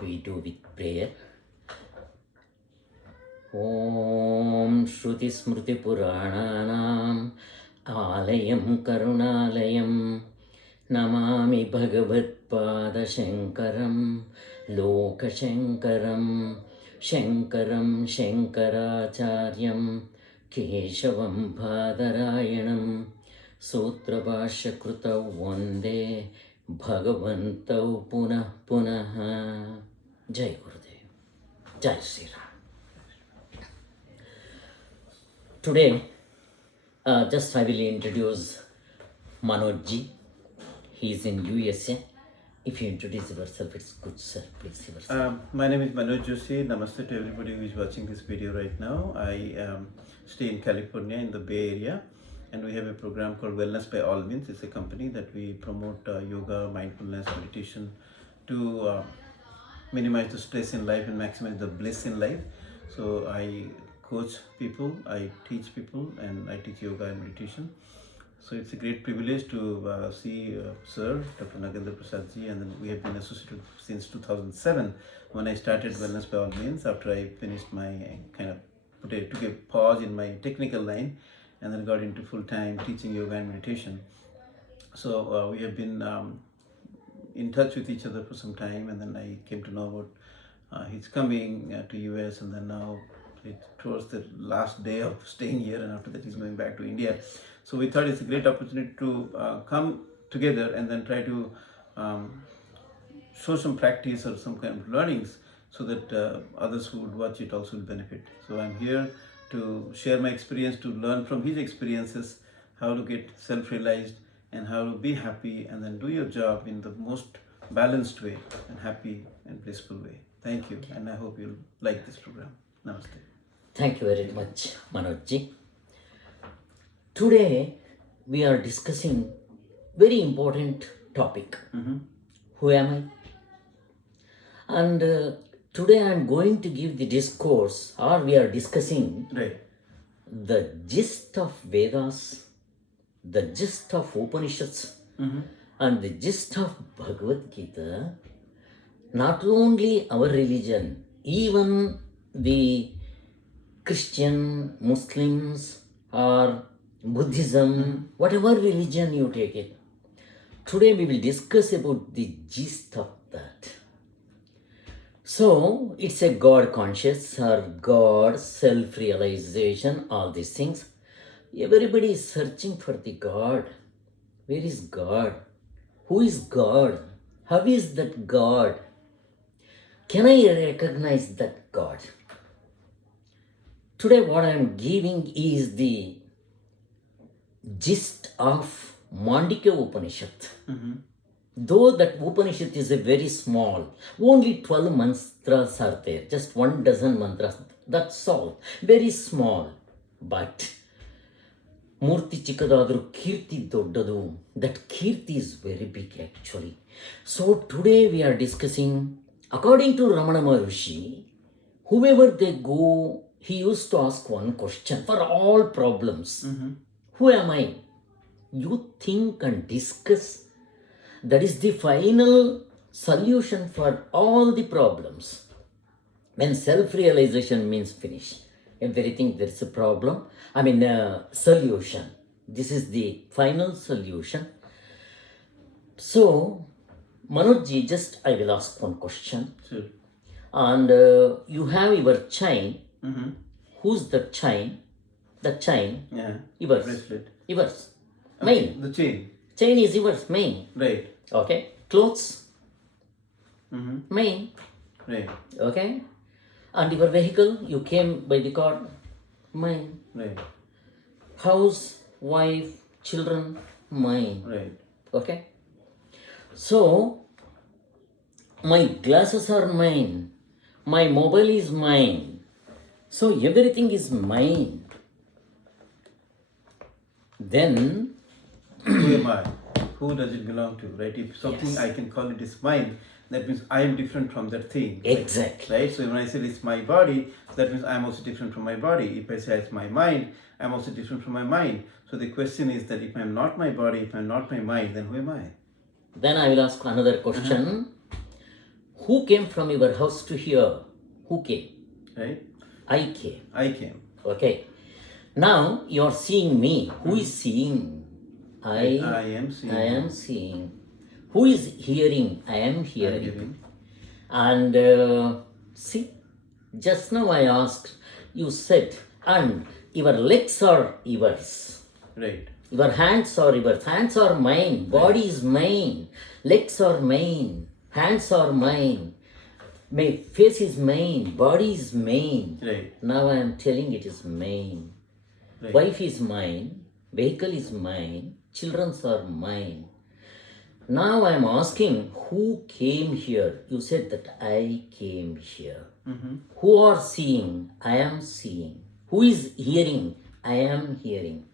we do with prayer. Om Shruti Smriti Purananam Alayam Karunalayam Namami Bhagavat Pada Shankaram Loka Shankaram Shankaram Shankaracharyam Keshavam Bhadarayanam Sutra Bhashya Krutau Vande Bhagavantau Punah Punah. Jai Gurudev. Jai Sri Ram. Today, just I will introduce Manojji. He is in USA. If you introduce yourself, it's good, sir. Please yourself. My name is Manoj Joshi. Namaste to everybody who is watching this video right now. I stay in California in the Bay Area, and we have a program called Wellness by All Means. It's a company that we promote yoga, mindfulness, meditation to minimize the stress in life and maximize the bliss in life. So I coach people, I teach people, and I teach yoga and meditation. So it's a great privilege to see Sir Dr. Nagendra Prasad ji, and then we have been associated since 2007 when I started Wellness by All Means. After I finished my took a pause in my technical line, and then got into full-time teaching yoga and meditation. So we have been in touch with each other for some time, and then I came to know about he's coming to US, and then now towards the last day of staying here, and after that he's going back to India. So we thought it's a great opportunity to come together and then try to show some practice or some kind of learnings so that others who would watch it also will benefit. So I'm here to share my experience, to learn from his experiences, how to get self-realized and how to be happy, and then do your job in the most balanced way and happy and blissful way. Thank you, and I hope you'll like this program. Namaste. Thank you very much, Manojji. Today, we are discussing very important topic. Who am I? And today I am going to give the discourse, or we are discussing the gist of Vedas, the gist of Upanishads, and the gist of Bhagavad Gita. Not only our religion, even the Christian, Muslims, or Buddhism, whatever religion you take it. Today we will discuss about the gist of that. So, it's a God conscious or God self-realization, all these things. Everybody is searching for the God. Where is God? Who is God? How is that God? Can I recognize that God? Today what I am giving is the gist of Mandukya Upanishad. Though that Upanishad is a very small, only 12 mantras are there, just 1 dozen mantras, that's all, very small. But Murti Chikadadru Kirti Doddadu, that Kirti is very big actually. So today we are discussing, according to Ramanamaharushi, whoever they go, he used to ask one question for all problems. Who am I? You think and discuss. That is the final solution for all the problems. When self-realization means finish. Everything there is a problem. Solution. This is the final solution. So, Manojji, just I will ask one question. Sure. And you have your chain. Who's the chain? The chain. Yeah. Yours. Bracelet. Yours. Okay, Mine. the chain. Chain is yours. Mine. Right. Okay. Clothes. Mine. Right. Okay. And your vehicle, you came by the car. Mine. Right. House, wife, children. Mine. Right. Okay. So, my glasses are mine. My mobile is mine. So, everything is mine. Then, Who am I? Who does it belong to? Right? If something Yes. I can call it is mine, that means I am different from that thing. exactly. Right? So when I say it's my body, that means I am also different from my body. If I say it's my mind, I am also different from my mind. So the question is that if I am not my body, if I am not my mind, then who am I? Then I will ask another question. Who came from your house to here? Who came? Right? I came. I came. Okay. Now you're seeing me. Who is seeing? I am seeing. I am seeing. Who is hearing? I am hearing. Hearing. And see, just now I asked, you said, and your legs are yours. Right. Your hands are yours. Hands are mine. Body is mine. Legs are mine. Hands are mine. My face is mine. Body is mine. Right. Now I am telling it is mine. Right. Wife is mine. Vehicle is mine. Children are mine. Now I am asking, who came here? You said that I came here. Who are seeing? I am seeing. Who is hearing? I am hearing.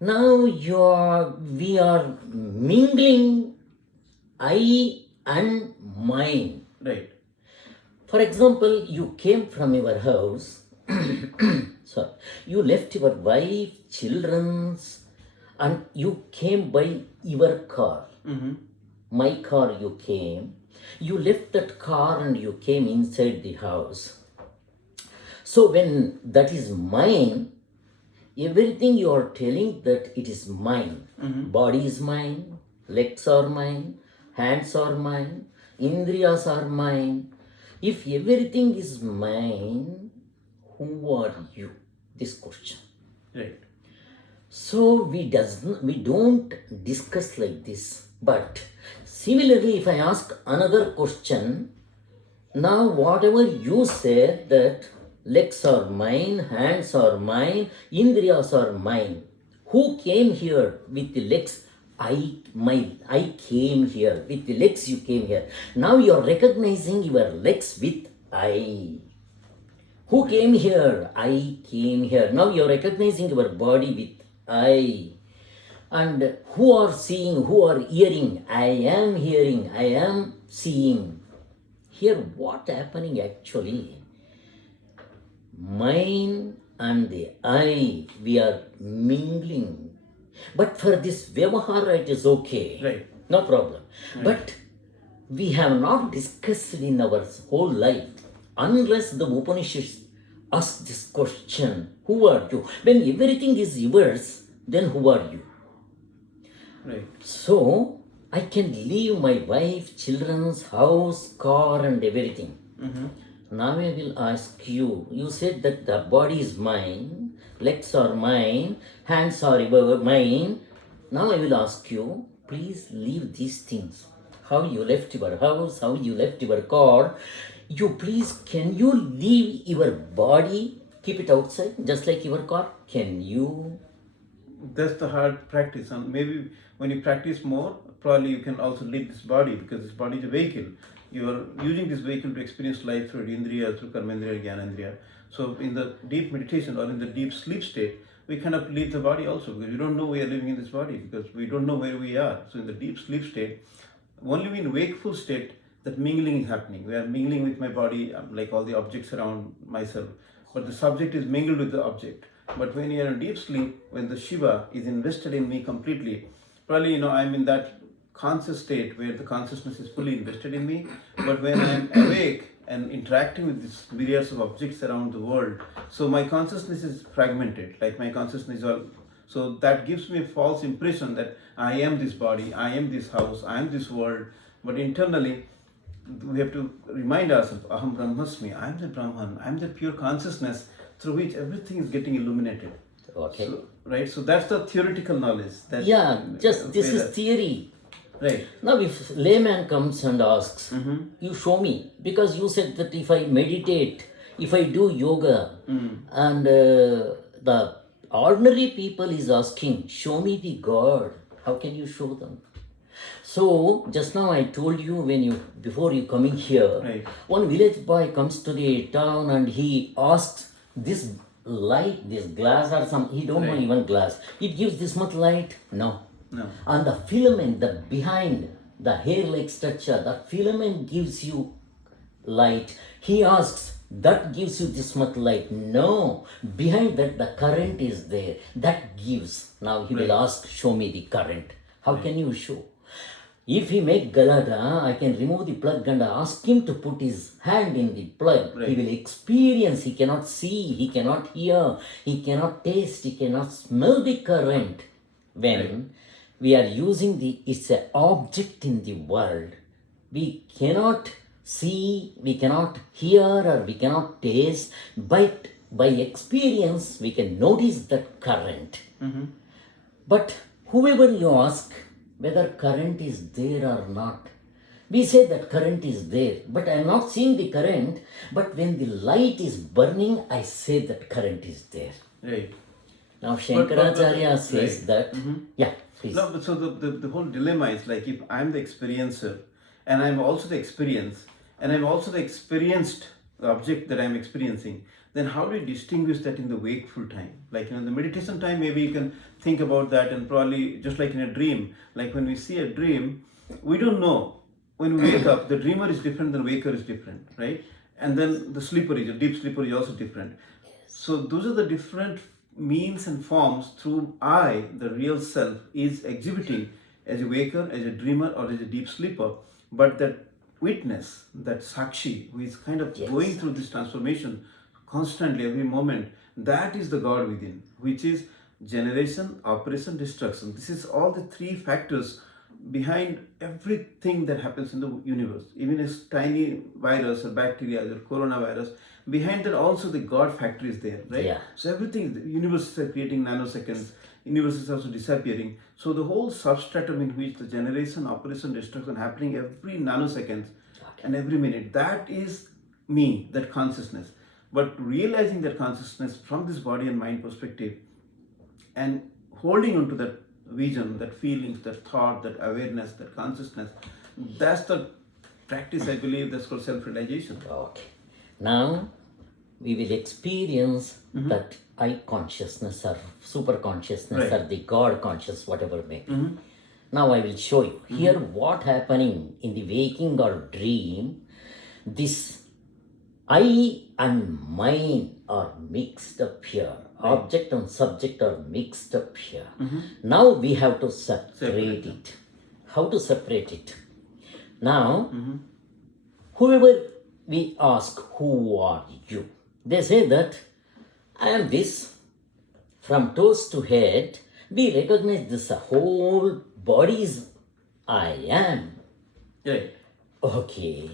Now we are mingling I and mine. Right. For example, you came from your house. Sorry, you left your wife, children's, and you came by your car. My car you came. You left that car and you came inside the house. So when that is mine, everything you are telling that it is mine. Body is mine, legs are mine, hands are mine, indriyas are mine. If everything is mine, who are you? This question. Right. So we don't discuss like this. But similarly, if I ask another question, now whatever you said that legs are mine, hands are mine, indriyas are mine. Who came here with the legs? I came here. With the legs you came here. Now you are recognizing your legs with I. Who came here? I came here. Now you are recognizing your body with I. And who are seeing, who are hearing? I am hearing, I am seeing. Here what happening actually? Mine and the I, we are mingling. But for this Vyavahara it is okay. Right. No problem. But we have not discussed in our whole life unless the Upanishads ask this question, who are you? When everything is yours, then who are you? Right. So I can leave my wife, children's house, car and everything. Now I will ask you, you said that the body is mine, legs are mine, hands are mine. Now I will ask you, please leave these things. How you left your house, how you left your car. Can you leave your body, keep it outside, just like your car? Can you? That's the hard practice. And maybe when you practice more, probably you can also leave this body, because this body is a vehicle. You are using this vehicle to experience life through Indriya, through Karmendriya, Jnanendriya. So in the deep meditation or in the deep sleep state, we cannot leave the body also, because we don't know we are living in this body, because we don't know where we are. So in the deep sleep state, only in wakeful state, that mingling is happening. We are mingling with my body, like all the objects around myself. But the subject is mingled with the object. But when you are in deep sleep, when the Shiva is invested in me completely, probably, I'm in that conscious state where the consciousness is fully invested in me. But when I am awake and interacting with these myriads of objects around the world, so my consciousness is fragmented, like my consciousness is all. So that gives me a false impression that I am this body, I am this house, I am this world. But internally, we have to remind ourselves, Aham Brahmasmi, I am the Brahman, I am the pure consciousness through which everything is getting illuminated. Okay. So, right? So that's the theoretical knowledge. That, This is theory. Right. Now if layman comes and asks, you show me, because you said that if I meditate, if I do yoga, and the ordinary people is asking, show me the God, how can you show them? So just now I told you, before you coming here, Right. one village boy comes to the town and he asks, this light, this glass or some, he don't know Right. even glass, it gives this much light? No. No. And the filament, the behind, the hair-like structure, the filament gives you light. He asks, that gives you this much light? No. Behind that, the current is there. That gives. Now he will ask, show me the current. How can you show? If he make galada, I can remove the plug and ask him to put his hand in the plug. Right. He will experience, he cannot see, he cannot hear, he cannot taste, he cannot smell the current. When we are using it's an object in the world, we cannot see, we cannot hear, or we cannot taste, but by experience we can notice that current. But whoever you ask whether current is there or not, we say that current is there, but I am not seeing the current. But when the light is burning, I say that current is there. Right. Now Shankaracharya says that, yeah, please. No, but so the whole dilemma is like, if I'm the experiencer and I'm also the experience and I'm also the experienced object that I'm experiencing, then how do you distinguish that in the wakeful time? Like, in the meditation time, maybe you can think about that, and probably just like in a dream, like when we see a dream, we don't know. When we wake up, the dreamer is different than waker is different, right? And then the sleeper is, a deep sleeper is also different. So those are the different means and forms through I, the real self, is exhibiting as a waker, as a dreamer, or as a deep sleeper. But that witness, that Sakshi, who is kind of going through this transformation constantly, every moment, that is the God within, which is generation, operation, destruction. This is all the three factors behind everything that happens in the universe. Even a tiny virus or bacteria or coronavirus, behind that also the God factor is there, right? Yeah. So everything, the universes are creating nanoseconds, universe is also disappearing. So the whole substratum in which the generation, operation, destruction happening every nanosecond and every minute, that is me, that consciousness. But realizing that consciousness from this body and mind perspective and holding on to that vision, that feelings, that thought, that awareness, that consciousness, that's the practice, I believe, that's called self-realization. Okay. Now we will experience that I consciousness or super consciousness or the God conscious, whatever may be. Now I will show you. Here what happening in the waking or dream, this I and mine are mixed up here. Object and subject are mixed up here. Now we have to separate it. How to separate it? Now, whoever we ask, who are you? They say that I am this. From toes to head, we recognize this whole body is I am. Right. Okay.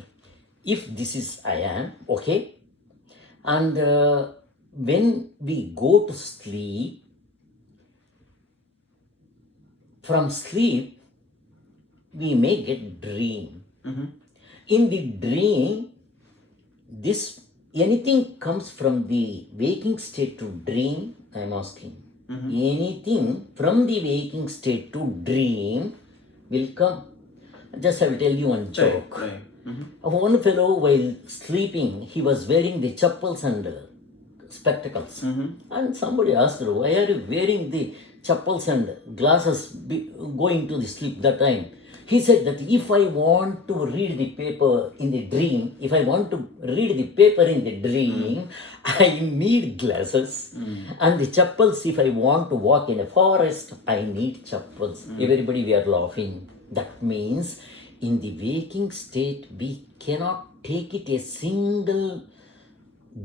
If this is I am, okay. And when we go to sleep, from sleep, we may get dream. In the dream, this anything comes from the waking state to dream, I am asking. Anything from the waking state to dream will come. Just I will tell you one joke. Right. One fellow, while sleeping, he was wearing the chappals and spectacles. And somebody asked her, why are you wearing the chappals and glasses going to the sleep that time? He said that if I want to read the paper in the dream, I need glasses. And the chappals, if I want to walk in a forest, I need chappals. Everybody, we are laughing. That means in the waking state, we cannot take it a single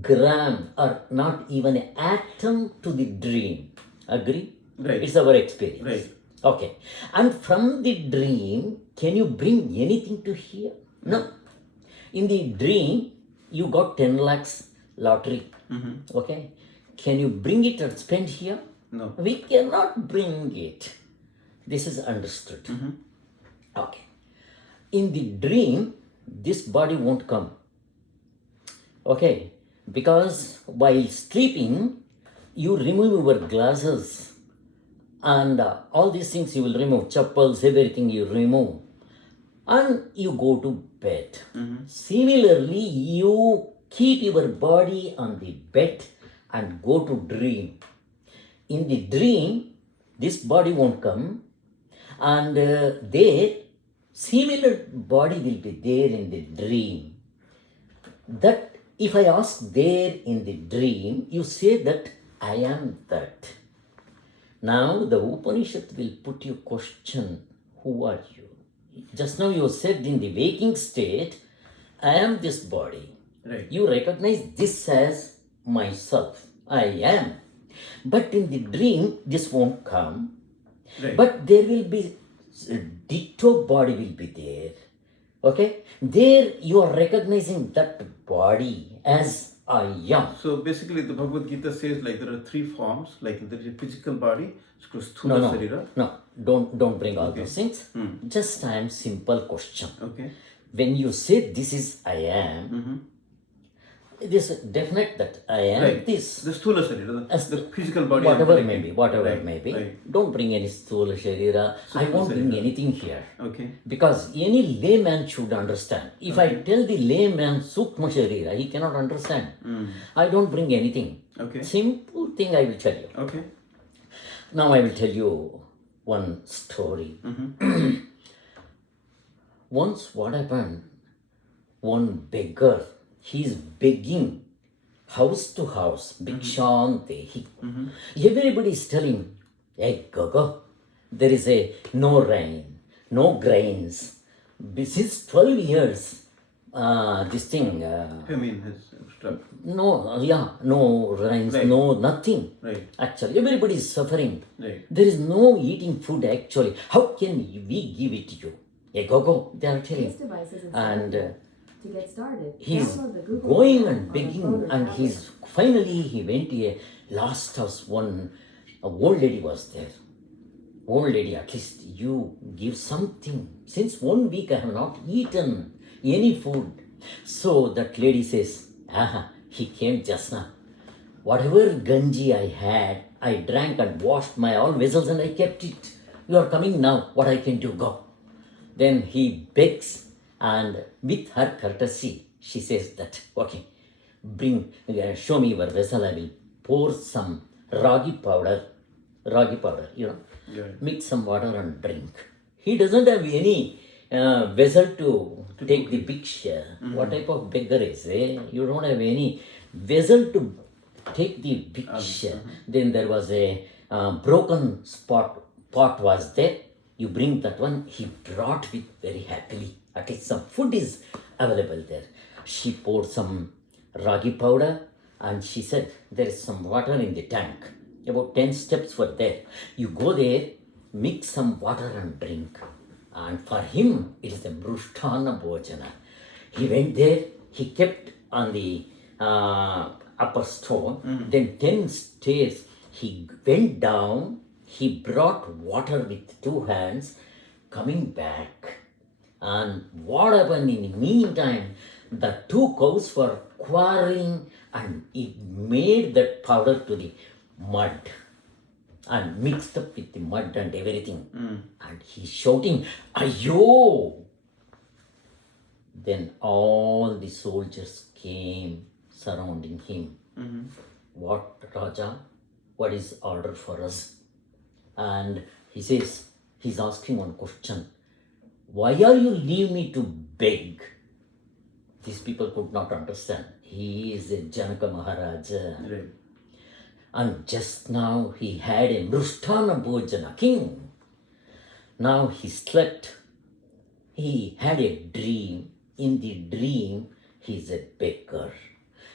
gram or not even an atom to the dream. Agree? Right. It's our experience. Right. Okay. And from the dream, can you bring anything to here? No. In the dream, you got 10 lakhs lottery. Okay. Can you bring it and spend here? No. We cannot bring it. This is understood. Okay. In the dream, this body won't come. Okay. Because while sleeping, you remove your glasses and all these things you will remove, chappals, everything you remove, and you go to bed. Similarly, you keep your body on the bed and go to dream. In the dream, this body won't come, and there, similar body will be there in the dream. That if I ask there in the dream, you say that I am that. Now the Upanishad will put you question, who are you? Just now you said in the waking state, I am this body. Right. You recognize this as myself. I am. But in the dream, this won't come. Right. But there will be ditto body will be there. Okay? There you are recognizing that body as I am. So basically, the Bhagavad Gita says like there are three forms, like there is a physical body, it's called Sthula Sarira. No, don't bring all those things. Just I am simple question. Okay. When you say this is I am, it is definite that I am Right. this. The Sthula Sarira, the physical body. Whatever I'm may be, connecting. whatever Right, may be. right. Don't bring any Sthula Sharira. I won't bring anything here. Okay. Because any layman should understand. If I tell the layman Sukma Sharira, he cannot understand. I don't bring anything. Okay. Simple thing I will tell you. Okay. Now I will tell you one story. Once what happened, one beggar, he is begging house to house, Bhikshantehi. Everybody is telling, hey, go, there is no rain, no grains. Since 12 years, this thing, I mean, his stuff. no rains, Right. no nothing. Right. Actually, everybody is suffering. Right. There is no eating food actually. How can we give it to you? Hey, go, they are telling. These devices in And Sadana. To get started, he's download the Google going app and on the begging, phone or and tablet. he's finally he went to a last house. An old lady was there. Old lady, at least you give something. Since 1 week I have not eaten any food. So that lady says, he came just now. Whatever ganji I had, I drank and washed my all vessels and I kept it. You are coming now. What I can do? Go. Then he begs, and with her courtesy, she says that, okay, show me your vessel. I will pour some ragi powder, Yeah. mix some water and drink. He doesn't have any vessel to take the big share. What type of beggar is You don't have any vessel to take the big share. Then there was a broken pot was there. You bring that one. He brought with very happily. At least some food is available there. She poured some ragi powder and she said, there is some water in the tank. About 10 steps were there. You go there, mix some water and drink. And for him, it is a Brushtana Bhojana. He went there, he kept on the upper stone, then 10 stairs. He went down, he brought water with 2 hands, coming back. And what happened in the meantime, the 2 cows were quarreling and it made that powder to the mud and mixed up with the mud and everything. And he's shouting, Ayo! Then all the soldiers came surrounding him. What, Raja? What is order for us? And he says, he's asking one question. Why are you leaving me to beg? These people could not understand. He is a Janaka Maharaja. Right. And just now he had a Mrushtana Bhojana, king. Now he slept. He had a dream. In the dream, he is a beggar.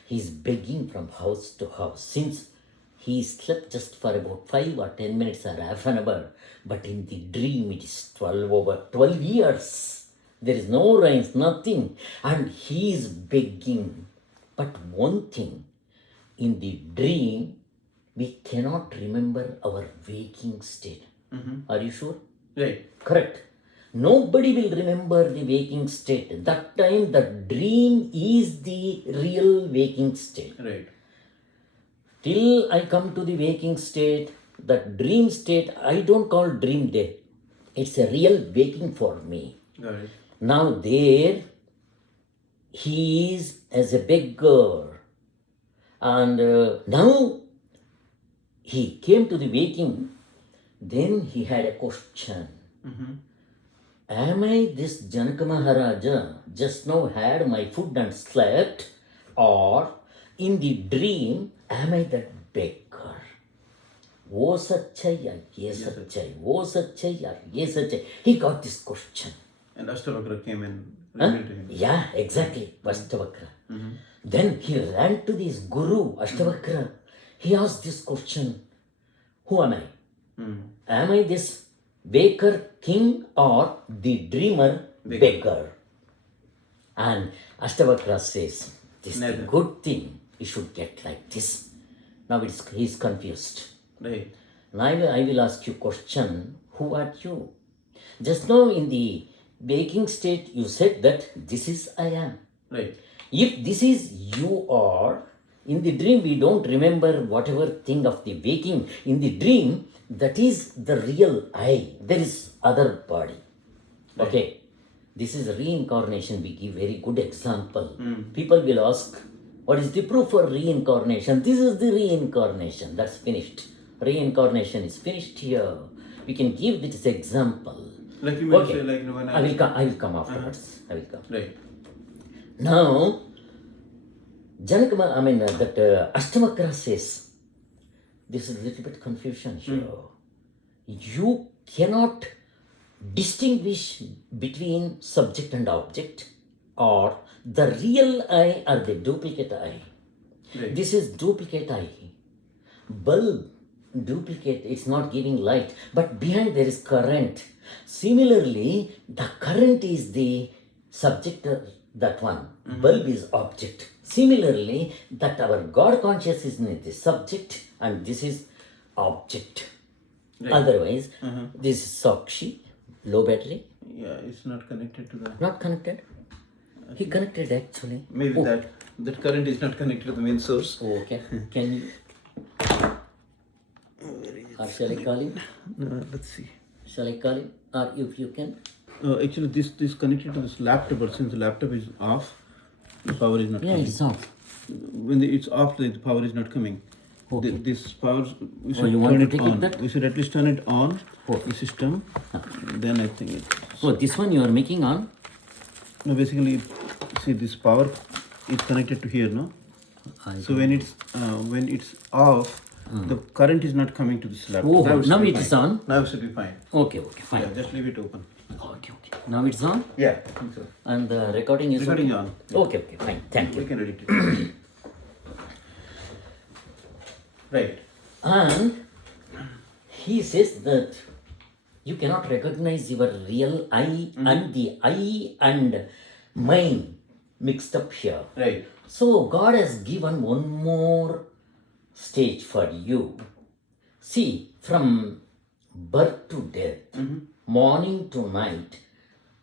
He is begging from house to house. Since he slept just for about 5 or 10 minutes or half an hour, but in the dream it is 12 years. There is no rains, nothing. And he is begging. But one thing, in the dream, we cannot remember our waking state. Are you sure? Right. Correct. Nobody will remember the waking state. That time the dream is the real waking state. Right. Till I come to the waking state, that dream state, I don't call dream day. It's a real waking for me. Got it. Now there, he is as a beggar. And now he came to the waking. Then he had a question. Am I this Janaka Maharaja just now had my food and slept? Or in the dream, am I that beggar? Wo sachai or ye sachai? Wo sachai or ye sachai? He got this question. And Ashtavakra came and Huh? revealed to him. Yeah, exactly. Ashtavakra. Then he ran to this guru, Ashtavakra. He asked this question: who am I? Am I this baker king or the dreamer baker? And Ashtavakra says, this is the Neither. good thing. You should get like this. Now he's confused. Right. Now I will ask you question. Who are you? Just now in the waking state, you said that this is I am. Right. If this is you are, in the dream we don't remember whatever thing of the waking. In the dream, that is the real I. There is other body. Okay. This is reincarnation. We give very good example. People will ask, what is the proof for reincarnation? This is the reincarnation. That's finished. Reincarnation is finished here. We can give this example. Like you may Okay. say, like, you know, when I will come afterwards. I will come. Right. Now, Ashtavakra says, this is a little bit confusion here. You cannot distinguish between subject and object, or the real I or the duplicate I. Right. This is duplicate I. Bulb, duplicate, it's not giving light, but behind there is current. Similarly, the current is the subject, that one. Bulb is object. Similarly, that our God consciousness is the subject and this is object. Right. Otherwise, this is Sakshi, low battery, Yeah, it's not connected to the. not connected. He connected actually. Maybe that current is not connected to the main source. Oh, okay. Can you? Or shall I call him? Let's see. Shall I call him? Or if you can? Actually, this connected to this laptop, but since the laptop is off, the power is not Yeah, coming. it's off. When it's off, the power is not coming. Okay. This power, we should you want turn to it take it on. that? We should at least turn it on, Okay. the system. Then I think it. Oh, this one you are making on? No, basically, see this power is connected to here, no? So when it's off, the current is not coming to this laptop. Oh, should now be it is fine. on? Now it should be fine. Okay, fine. Yeah, just leave it open. Okay. Now it's on? Yeah, I think so. And the recording is Recording on? on. Okay, fine. Thank We you. can edit it. Right. And he says that you cannot recognize your real I and the I and mine mixed up here. Right. So God has given one more stage for you. See, from birth to death, morning to night,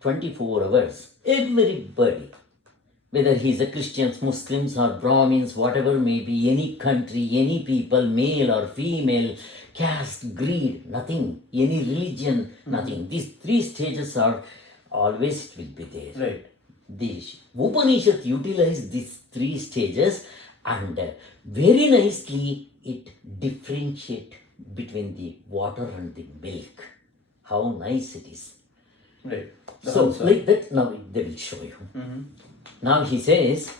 24 hours, everybody, whether he's a Christians, Muslims or Brahmins, whatever may be, any country, any people, male or female, caste, greed, nothing, any religion, nothing. These three stages are always, it will be there. Right. The Upanishad utilize these three stages and very nicely it differentiate between the water and the milk. How nice it is. Right. So like that now they will show you. Now he says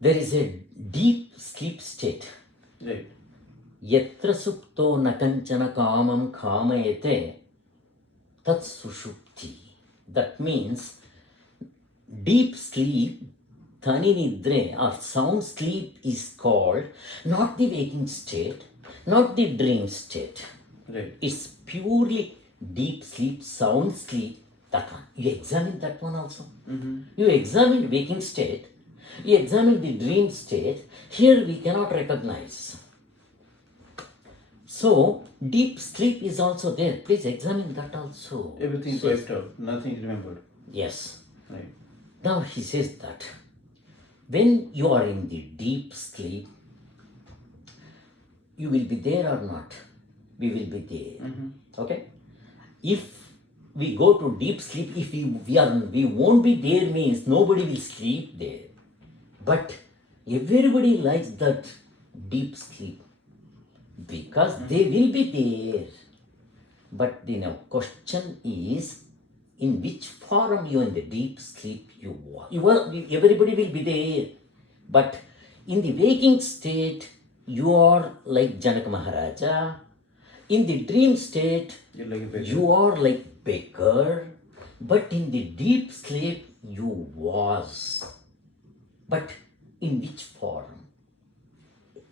there is a deep sleep state. Right. Yatra supto nakanchana kamam kamayate tat sushupti. That means deep sleep, thani nidre or sound sleep is called not the waking state, not the dream state. Right. It's purely deep sleep, sound sleep, that one. You examine that one also. You examine waking state, you examine the dream state. Here we cannot recognize. So, deep sleep is also there. Please examine that also. Everything is wiped out. Nothing is remembered. Yes. Right. Now he says that when you are in the deep sleep, you will be there or not? We will be there. Okay? If we go to deep sleep, if we won't be there means nobody will sleep there. But everybody likes that deep sleep because they will be there. But the question is, in which form you in the deep sleep you are. Everybody will be there. But in the waking state, you are like Janaka Maharaja. In the dream state, You're like a baker. you are like baker. But in the deep sleep, you was. But in which form?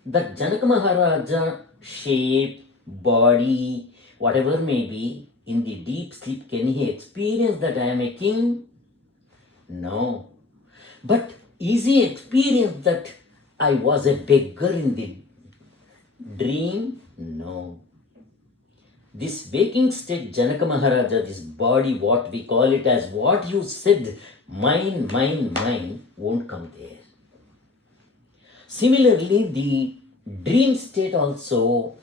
That Janaka Maharaja shape, body, whatever may be, in the deep sleep, can he experience that I am a king? No. But is he experience that I was a beggar in the dream? No. This waking state, Janaka Maharaja, this body, what we call it as, what you said, mine, won't come there. Similarly, the dream state also,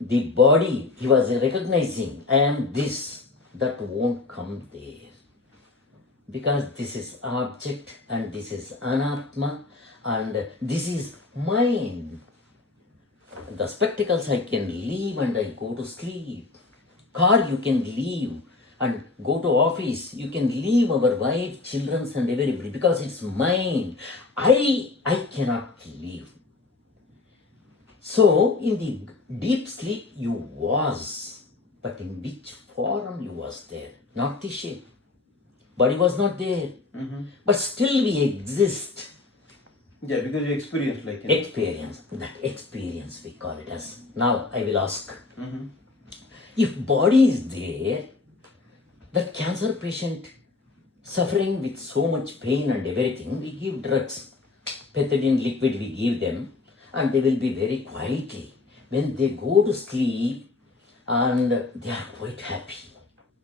the body, he was recognizing, I am this, that won't come there. Because this is object and this is anatma and this is mine. The spectacles I can leave and I go to sleep. Car you can leave and go to office. You can leave our wife, children and everybody because it's mine. I cannot leave. So in the deep sleep you was, but in which form you was there? Not the shape. Body was not there. But still we exist. Yeah, because you experience like Experience. That experience we call it as. Now I will ask. If body is there, that cancer patient suffering with so much pain and everything, we give drugs. Pethidine liquid we give them and they will be very quietly. When they go to sleep and they are quite happy.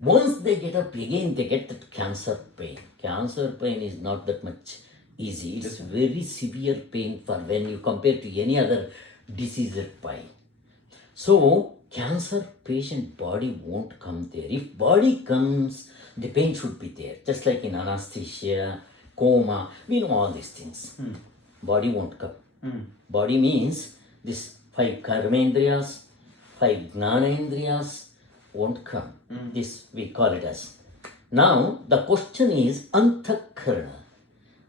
Once they get up again, they get that cancer pain. Cancer pain is not that much easy. It's very severe pain for when you compare to any other disease pain. So, cancer patient body won't come there. If body comes, the pain should be there. Just like in anesthesia, coma, we know all these things. Body won't come. Body means this 5 karmendriyas, 5 jnanendriyas won't come. This we call it as. Now, the question is anthakarana.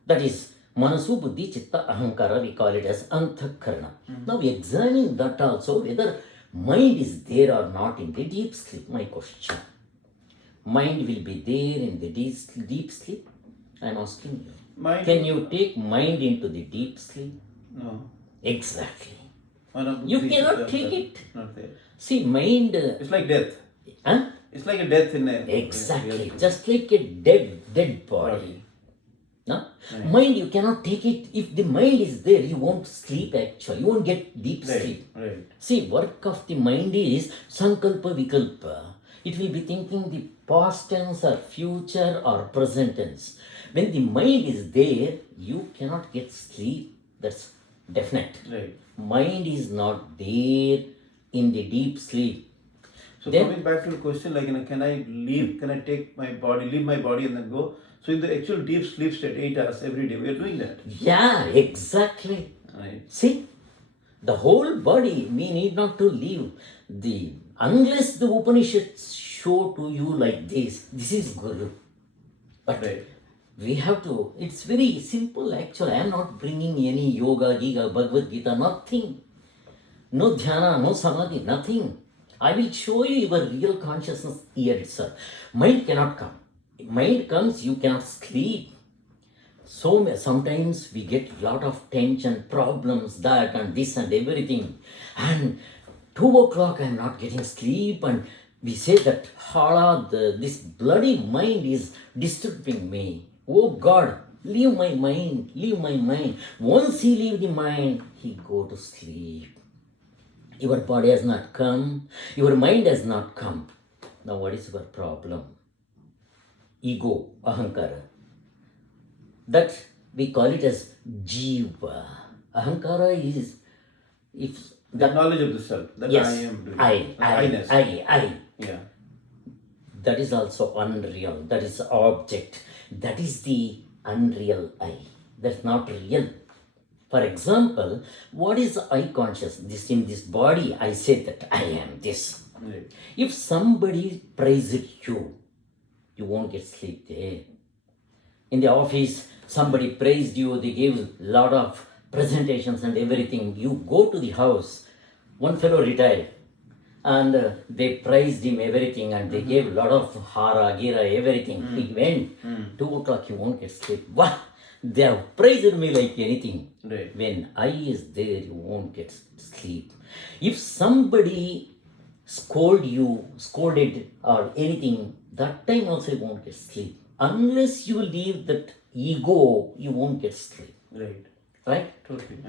That is, manasu, buddhi, chitta, ahankara, we call it as anthakarana. Now, we examine that also, whether mind is there or not in the deep sleep, my question. Mind will be there in the deep sleep? I am asking you. mind. Can you take mind into the deep sleep? No. Exactly. Manabuddhi, You cannot chitta, take it. Not there. See, mind... It's like death. Huh? It's like a death in a... Exactly. Just like a dead body. No? Right. Mind, you cannot take it. If the mind is there, you won't sleep actually. You won't get deep sleep. Right. See, work of the mind is sankalpa vikalpa. It will be thinking the past tense or future or present tense. When the mind is there, you cannot get sleep. That's definite. Right. Mind is not there in the deep sleep. So Then- coming back to the question, like, can I leave? Can I take my body, leave my body and then go? So in the actual deep sleep state, 8 hours every day, we are doing that. Yeah, exactly. Right. See, the whole body, we need not to leave. Unless the Upanishads show to you like this is Guru. But Right. we have to, it's very simple actually. I am not bringing any yoga, giga, Bhagavad Gita, nothing. No dhyana, no samadhi, nothing. I will show you your real consciousness here itself. Mind cannot come. Mind comes, you cannot sleep. So sometimes we get lot of tension, problems, that and this and everything. And 2 o'clock I am not getting sleep and we say that hala, this bloody mind is disturbing me. Oh God, leave my mind, leave my mind. Once he leave the mind, he go to sleep. Your body has not come, your mind has not come. Now what is your problem? Ego, ahankara. That we call it as jiva. Ahankara is if The knowledge of the self, that yes, I am doing. I. Yeah. That is also unreal. That is object. That is the unreal I. That's not real. For example, what is I conscious? This in this body, I say that I am this. Right. If somebody praises you, you won't get sleep there. In the office, somebody praised you, they gave a lot of presentations and everything. You go to the house, one fellow retired. And they praised him everything, and they gave a lot of hara, gira, everything. He went, 2 o'clock he won't get sleep. Wow, they have praised me like anything. Right. When I is there, you won't get sleep. If somebody scolded or anything, that time also you won't get sleep. Unless you leave that ego, you won't get sleep. Right. Right? Totally.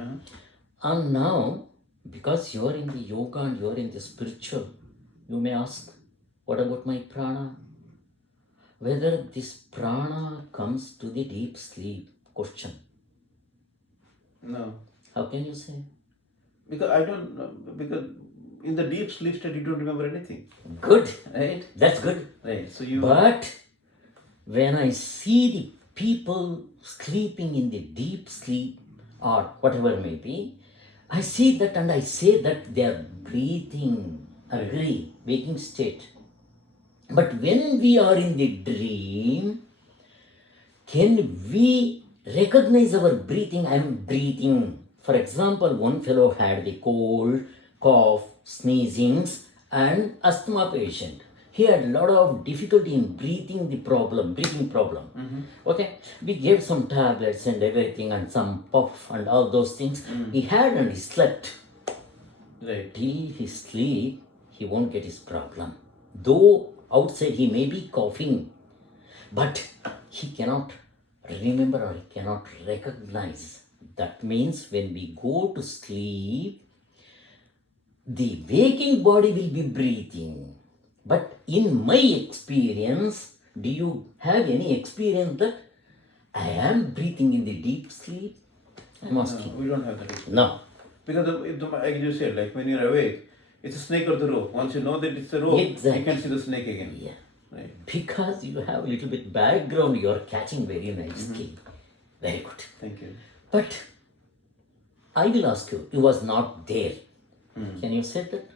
And now, because you are in the yoga and you are in the spiritual, you may ask, what about my prana? Whether this prana comes to the deep sleep? Question. No. How can you say? Because I don't know. Because in the deep sleep state, you don't remember anything. Good. Right? That's good. Right. So you. But when I see the people sleeping in the deep sleep or whatever may be, I see that and I say that they are breathing, agree, waking state. But when we are in the dream, can we recognize our breathing? I am breathing. For example, one fellow had the cold, cough, sneezings, and asthma patient. He had a lot of difficulty in breathing problem. Okay, we gave some tablets and everything and some puff and all those things. He had and he slept. Right. Till he sleep, he won't get his problem. Though outside he may be coughing, but he cannot remember or he cannot recognize. That means when we go to sleep, the waking body will be breathing. But in my experience, do you have any experience that I am breathing in the deep sleep? I'm asking. No, we don't have that experience. No. Because like you said, like when you're awake, it's a snake or the rope. Once you know that it's a rope, Exactly. you can see the snake again. Yeah. Right. Because you have a little bit background, you are catching very nicely. Very good. Thank you. But I will ask you, you was not there. Can you say that?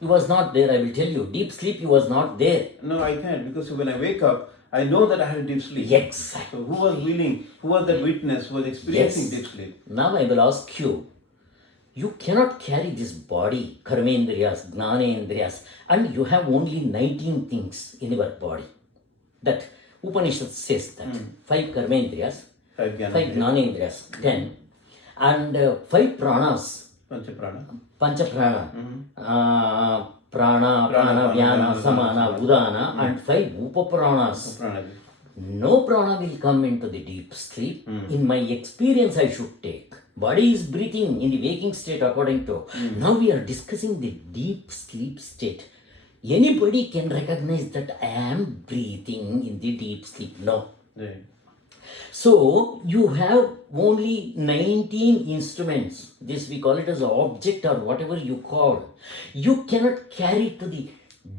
You was not there, I will tell you. Deep sleep, you was not there. No, I can't, because when I wake up, I know that I had a deep sleep. Exactly. So who was willing, who was that witness who was experiencing Yes. deep sleep? Now I will ask you, you cannot carry this body, karmendriyas, gnanendriyas, and you have only 19 things in your body. That Upanishad says that. 5 karmendriyas, 5 5 gnanendriyas, 10, and 5 pranas. Panchaprana. Panchaprana, prana, vyana, samana, udana, and 5 upapranas. Prana. No prana will come into the deep sleep. In my experience, I should take. Body is breathing in the waking state according to. Now we are discussing the deep sleep state. Anybody can recognize that I am breathing in the deep sleep. No. Right. So you have only 19 instruments. This we call it as an object or whatever you call. You cannot carry to the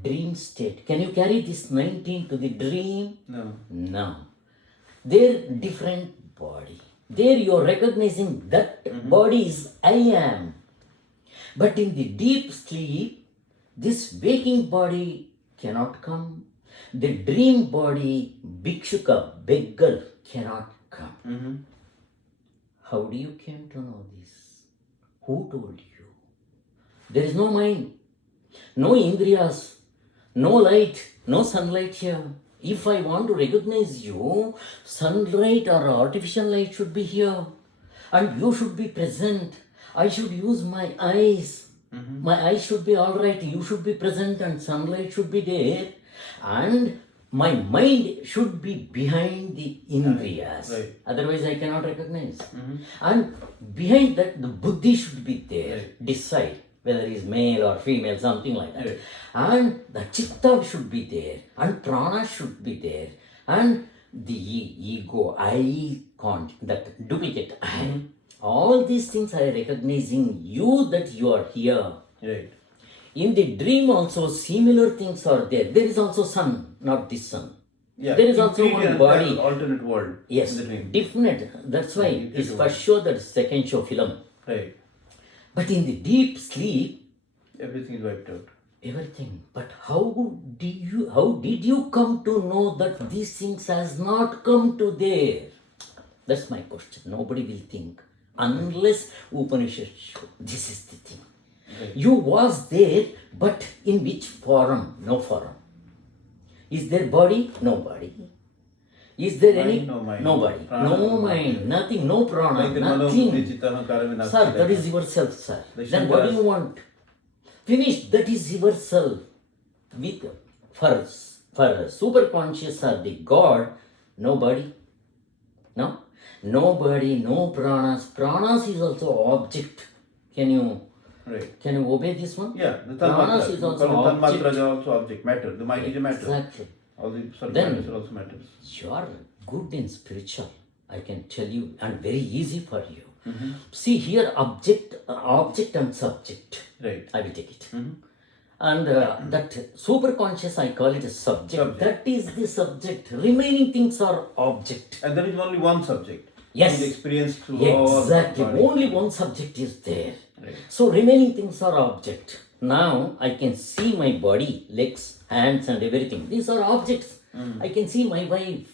dream state. Can you carry this 19 to the dream? No. No. They're different body. There you are recognizing that body is I am. But in the deep sleep, this waking body cannot come. The dream body, bhikshuka, beggar, cannot come. How do you came to know this? Who told you? There is no mind, no indriyas, no light, no sunlight here. If I want to recognize you, sunlight or artificial light should be here. And you should be present. I should use my eyes. My eyes should be alright. You should be present and sunlight should be there. And my mind should be behind the indriyas. Right. Otherwise I cannot recognize. And behind that the buddhi should be there. Decide whether he is male or female, something like that. Right. And the chitta should be there. And prana should be there. And the ego, I can't, that duplicate I. All these things are recognizing you that you are here. Right. In the dream also similar things are there. There is also sun, not this sun. Yeah. There is you also create one an body. alternate world. Yes, In the dream. definite. That's why Yeah, it's it first show that second show film. Right. But in the deep sleep, Everything is wiped out. everything. But how did you come to know that these things has not come to there? That's my question. Nobody will think unless Upanishad show. This is the thing. Right. You was there, but in which form? No form. Is there body? No body. Is there Mind, any? no mind. Nobody. Prana, No no mind. mind. Nothing. No prana. Like the mano Nothing. buddhi chitta ahankara vinashti Sir, that like is yourself, sir. They Then should what do ask- you want? Finish. That is yourself. With for super conscious or the God, nobody. No? Nobody, no pranas. Pranas is also object. Can you Right. obey this one? Yeah, the Pranas is also object. tanmatras are also object, matter. The mind is a matter. Exactly. All the subtle Then- matters are also matters. You are good in spiritual, I can tell you, and very easy for you. Mm-hmm. See here, object and subject. Right. I will take it. Mm-hmm. And that super conscious, I call it a subject. Subject. That is the subject. Remaining things are object. And there is only one subject. Yes. Being experienced through all Exactly. body. Only one subject is there. Right. So remaining things are object. Now I can see my body, legs, hands and everything. These are objects. I can see my wife.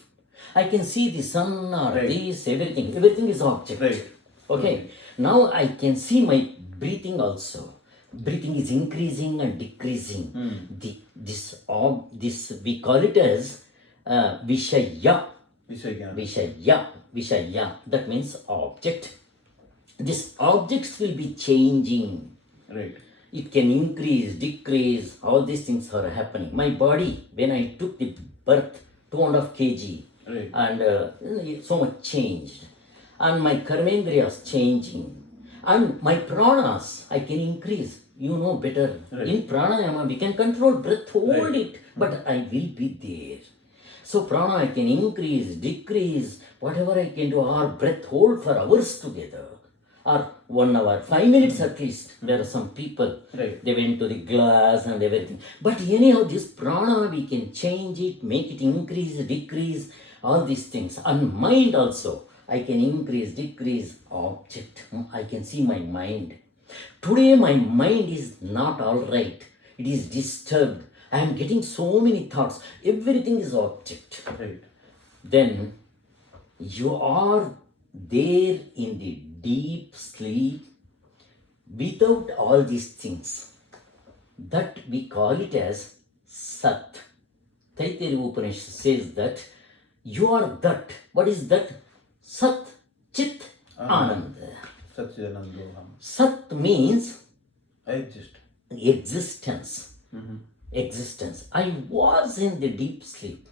I can see the sun or Right. this, everything. Everything is object. Right. Okay. Now I can see my breathing also. Breathing is increasing and decreasing. This we call it as Vishaya. Vishaya. That means object. These objects will be changing. Right. It can increase, decrease, all these things are happening. My body, when I took the birth, 2.5 kg, Right. and so much changed. And my karmendriyas changing. And my pranas, I can increase. You know better. Right. In pranayama, we can control breath, hold Right. it, but I will be there. So prana, I can increase, decrease, whatever I can do, or breath hold for hours together. Or 1 hour, 5 minutes at least. There are some people, Right. they went to the glass and everything. But anyhow, this prana, we can change it, make it increase, decrease, all these things. And mind also, I can increase, decrease, object. I can see my mind. Today my mind is not all right. It is disturbed. I am getting so many thoughts. Everything is object. Right. Then you are there in the deep sleep without all these things. That we call it as Sat. Taittiriya Upanishad says that you are that. What is that? Sat, Chit, Ananda. Satchidanandoham. Sat means I exist. existence. Existence. I was in the deep sleep.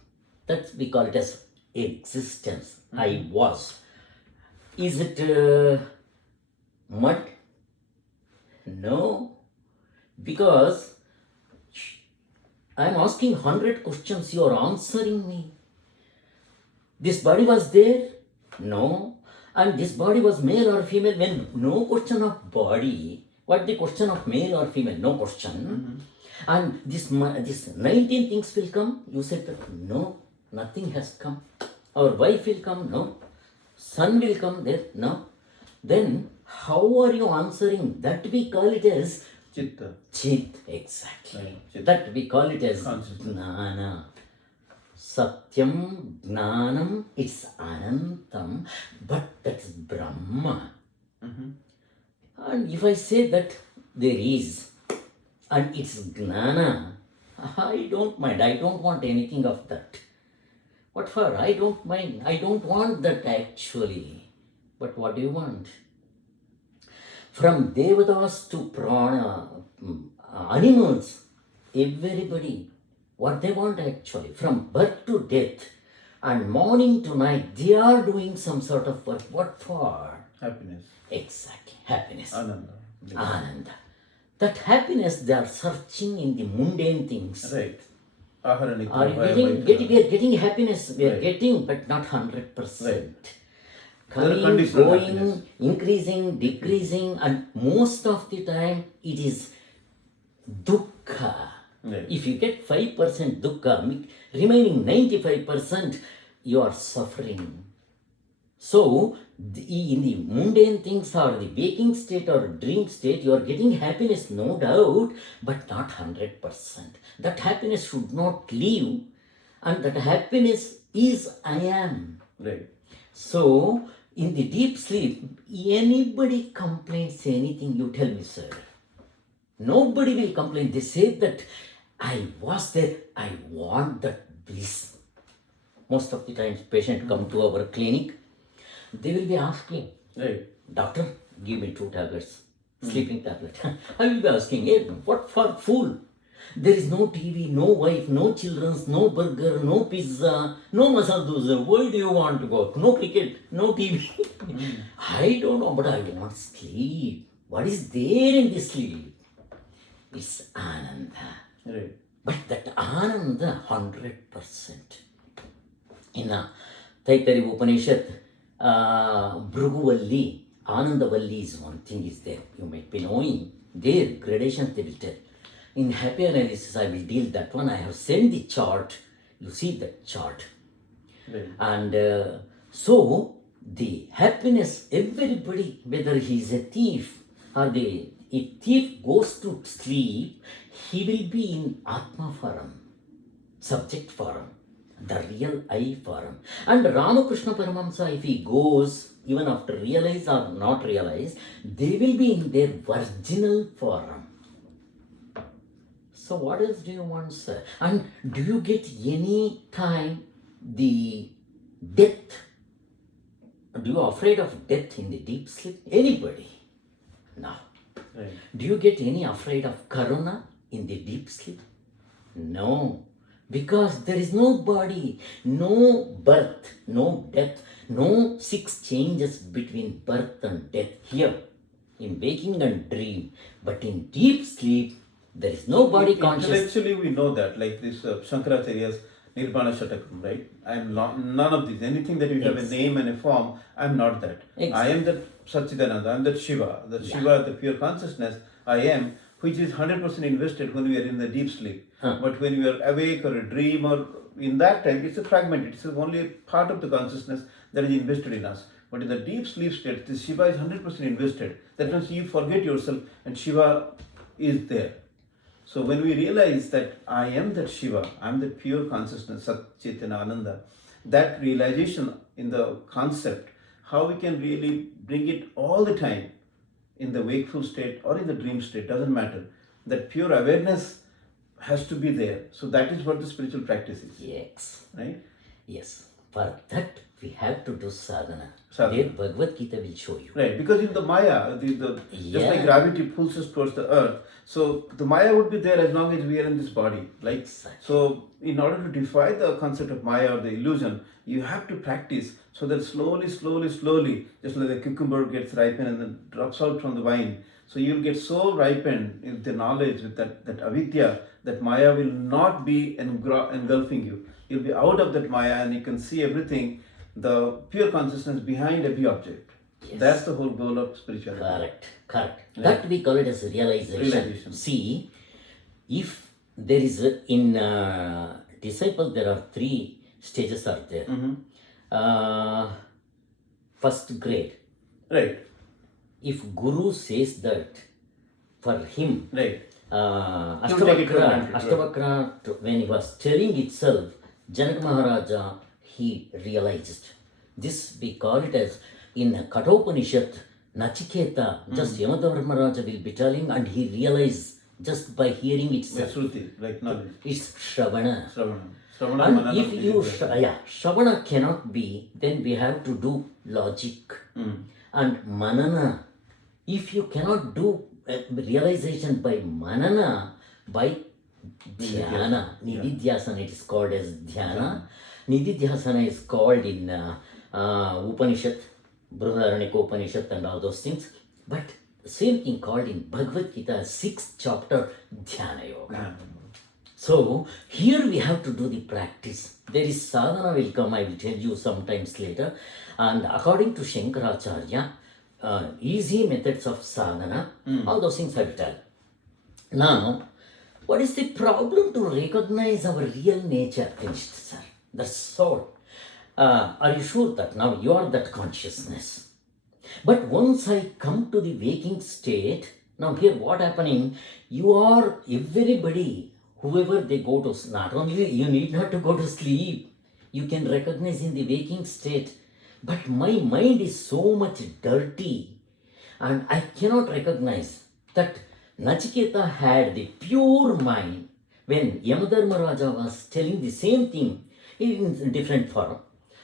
That we call it as existence. I was. Is it mud? No. Because I am asking 100 questions, you are answering me. This body was there? No. And this body was male or female? When no question of body, what the question of male or female? No question. And this 19 things will come? You said that no, nothing has come. Our wife will come? No. Son will come there? No. Then how are you answering? That we call it as Chitta. Chit. Exactly. Right. Chitta. That we call it as Consciousness. Jnana. Satyam, Gnanam, it's Anantam, but that's Brahma. And if I say that there is, and it's Gnana, I don't mind. I don't want anything of that. What for? I don't mind. I don't want that actually. But what do you want? From Devatas to Prana, animals, everybody, what they want actually, from birth to death and morning to night, they are doing some sort of work. What for? Happiness. Exactly, happiness. Ananda. Ananda. That happiness they are searching in the mundane things. Right. Ahara nitra, Are vaya we are getting happiness, we are Right. getting, but not 100%. Right. Coming, conditional going, happiness. increasing, decreasing, and most of the time it is dukkha. Right. If you get 5% dukkha, remaining 95% you are suffering. So, in the mundane things or the waking state or dream state, you are getting happiness, no doubt, but not 100%. That happiness should not leave, and that happiness is I am. Right. So, in the deep sleep, anybody complains anything, you tell me, sir. Nobody will complain. They say that I was there, I want that bliss. Most of the times patient come to our clinic, they will be asking, Right. doctor, give me 2 tablets, sleeping tablet. I will be asking, hey, what for fool? There is no TV, no wife, no children, no burger, no pizza, no masala dosa. Where do you want to go? No cricket, no TV. I don't know, but I want sleep. What is there in this sleep? It's Ananda. Right. But that Ananda, 100%. In Taittiriya Upanishad, Bhruguvalli, Anandavalli is one thing is there. You might be knowing. There, gradations they will tell. In happy analysis, I will deal that one. I have sent the chart. You see that chart. Right. And so, the happiness, everybody, whether he is a thief or if thief goes to sleep, he will be in Atma form, subject form, the real I form. And Ramakrishna Paramahamsa, if he goes, even after realize or not realize, they will be in their virginal form. So what else do you want, sir? And do you get any time the death? Do you afraid of death in the deep sleep? Anybody? No. Right. Do you get any afraid of corona in the deep sleep? No. Because there is no body, no birth, no death, no 6 changes between birth and death here in waking and dream. But in deep sleep, there is no body conscious. Intellectually, we know that, like this Shankaracharya's Nirbana Shatakam, right? I am none of these. Anything that you have a Yes. name and a form, I am not that. Exactly. I am that Satchidananda, I am that Shiva. That Shiva, the pure consciousness, I am, which is 100% invested when we are in the deep sleep. But when we are awake or a dream or in that time, it's a fragment. It's only a part of the consciousness that is invested in us. But in the deep sleep state, the Shiva is 100% invested. That means you forget yourself and Shiva is there. So when we realize that I am that Shiva, I am the pure consciousness, Sat Chaitanya Ananda, that realization in the concept, how we can really bring it all the time in the wakeful state or in the dream state, doesn't matter. That pure awareness has to be there. So that is what the spiritual practice is, Yes. right? Yes. For that, we have to do sadhana. Sadhana. There, Bhagavad Gita will show you. Right, because in the Maya, just like Yeah. gravity pulls us towards the earth, so the Maya would be there as long as we are in this body. Like, Exactly. so in order to defy the concept of Maya or the illusion, you have to practice so that slowly, just like the cucumber gets ripened and then drops out from the vine. So you'll get so ripened in the knowledge with that avidya that Maya will not be engulfing you. You'll be out of that Maya and you can see everything, the pure consciousness behind every object. Yes. That's the whole goal of spirituality. Correct. Yeah. That we call it as realization. See, if there is in disciple, there are 3 stages are there. First grade. Right, If Guru says that for him, right. He'll take it for granted, Ashtavakra, when he was telling itself, Janak Maharaja, he realized. This we call it as in Kathopanishad, Nachiketa, just Yamadharmaraja will be telling, and he realized just by hearing The itself. Shruti, like knowledge. It's Shravana. Shravana. Shravana, And Manana, if you, Shravana cannot be, then we have to do logic. And Manana, if you cannot do realization by Manana, by Dhyana, Nididhyasana, it is called as Dhyana. Nididhyasana is called in Upanishad, Brihadaranyaka Upanishad and all those things. But same thing called in Bhagavad Gita, 6th chapter, Dhyana Yoga. So here we have to do the practice. There is sadhana will come, I will tell you sometimes later. And according to Shankaracharya, easy methods of sadhana, all those things I will tell. Now, what is the problem to recognize our real nature? Finished, sir. That's all. Are you sure that now you are that consciousness? But once I come to the waking state, now here what happening, you are everybody, whoever they go to, not only you need not to go to sleep, you can recognize in the waking state, but my mind is so much dirty and I cannot recognize that Nachiketa had the pure mind when Yamadharmaraja was telling the same thing in different form,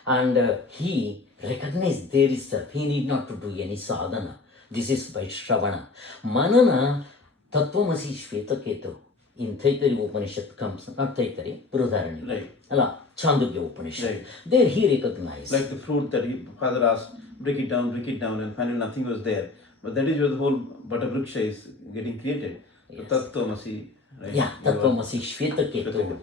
and he recognized there is self. He need not to do any sadhana. This is by Shravana. Manana Tattvamasi Shvetaketu in Taittiriya Upanishad comes, not Taittiriya, Brihadaranyaka. Right. Allah, Chandogya Upanishad. Right. There he recognized. Like the fruit that father asked, break it down, and finally nothing was there. But that is where the whole Bhattavriksha is getting created. Yes. Tattvamasi, right? Yeah, Tattvamasi Shvetaketu.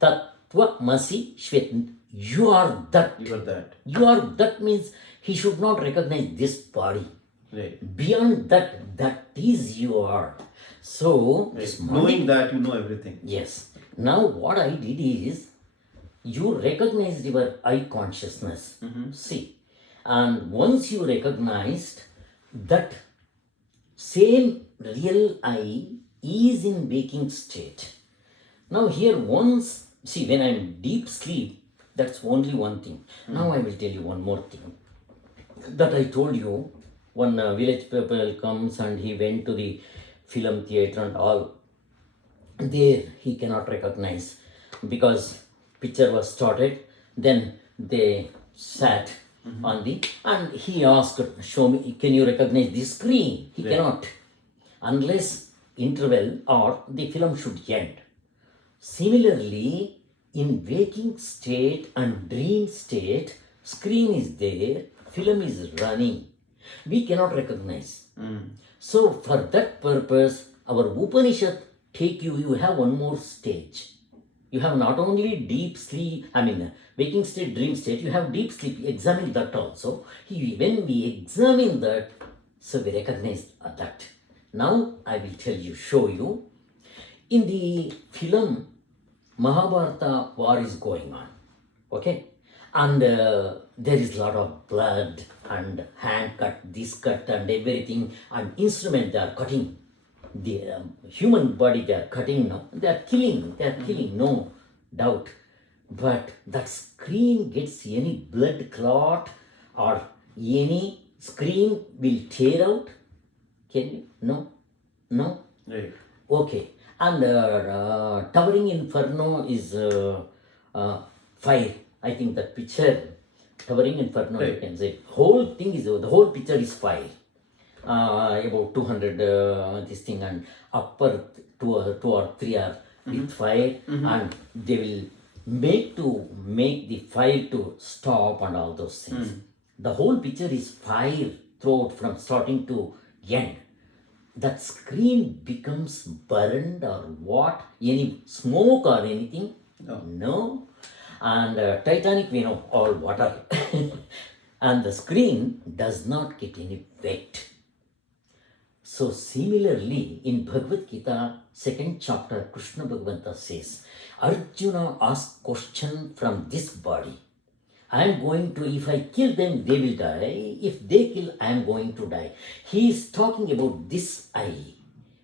Tattvamasi Shvet. You are that. You are that. You are that means he should not recognize this body. Right. Beyond that, that is you are. So, this Right. Knowing that, you know everything. yes. Now, what I did is, you recognized your I consciousness. See, and once you recognized that same real I is in waking state. Now, here once, see, when I'm deep sleep, that's only one thing. Now, I will tell you one more thing that I told you. One village people comes and he went to the film theater and all. There he cannot recognize because picture was started. Then they sat on the, and he asked, show me, can you recognize this screen? He cannot unless interval or the film should end. Similarly, in waking state and dream state, screen is there, film is running. We cannot recognize. So for that purpose, our Upanishad take you, you have one more stage. You have not only deep sleep, waking state, dream state, you have deep sleep. Examine that also. When we examine that, so we recognize that. Now I will tell you, show you. In the film, Mahabharata war is going on. Okay? And there is a lot of blood and hand cut, this cut and everything, and instrument they are cutting. The human body they are cutting now. They are killing, no doubt. But that screen gets any blood clot or any screen will tear out. Can you? No? No? Right. Okay. And Towering Inferno is fire. I think that picture, Towering Inferno, you can say. Whole thing is, the whole picture is fire. About 200 this thing, and upper two or three are with fire, and they will make the fire to stop and all those things. The whole picture is fire throughout from starting to end. That screen becomes burned or what? Any smoke or anything? No. And Titanic, we know, all water. And the screen does not get any wet. So similarly, in Bhagavad Gita, 2nd chapter, Krishna Bhagavanta says, Arjuna asked question from this body. I am going to, if I kill them, they will die. If they kill, I am going to die. He is talking about this I.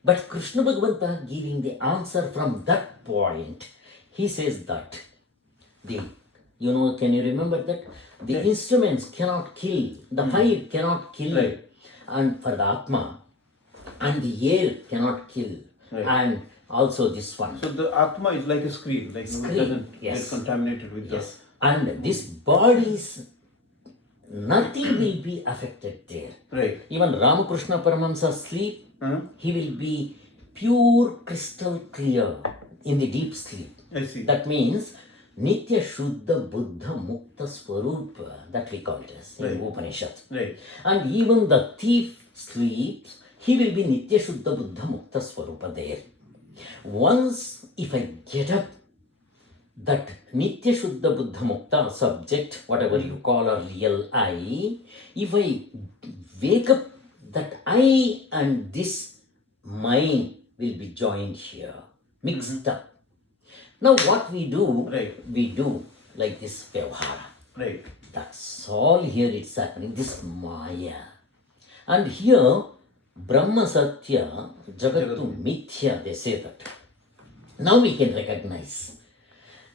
But Krishna Bhagavanta giving the answer from that point. He says that, can you remember that? The instruments cannot kill, the fire cannot kill, Right. and for the Atma, and the air cannot kill, and also this one. So the Atma is like a screen, like Screen, it doesn't yes. get contaminated with Yes, and this body's nothing will be affected there. Right. Even Ramakrishna Paramahamsa sleep, he will be pure crystal clear in the deep sleep. I see. That means Nitya Shuddha Buddha Mukta Swarupa, that we call it as in Upanishad. Right. And even the thief sleeps, he will be Nitya Shuddha Buddha Mukta Swarupa there. Once, if I get up, that Nitya Shuddha Buddha Mukta subject, whatever you call a real I, if I wake up, that I and this mind will be joined here, mixed up. Now what we do, we do like this Vyavhara. Right. That's all here it's happening, this Maya. And here, Brahma Satya, Jagattu Mithya, they say that. Now we can recognize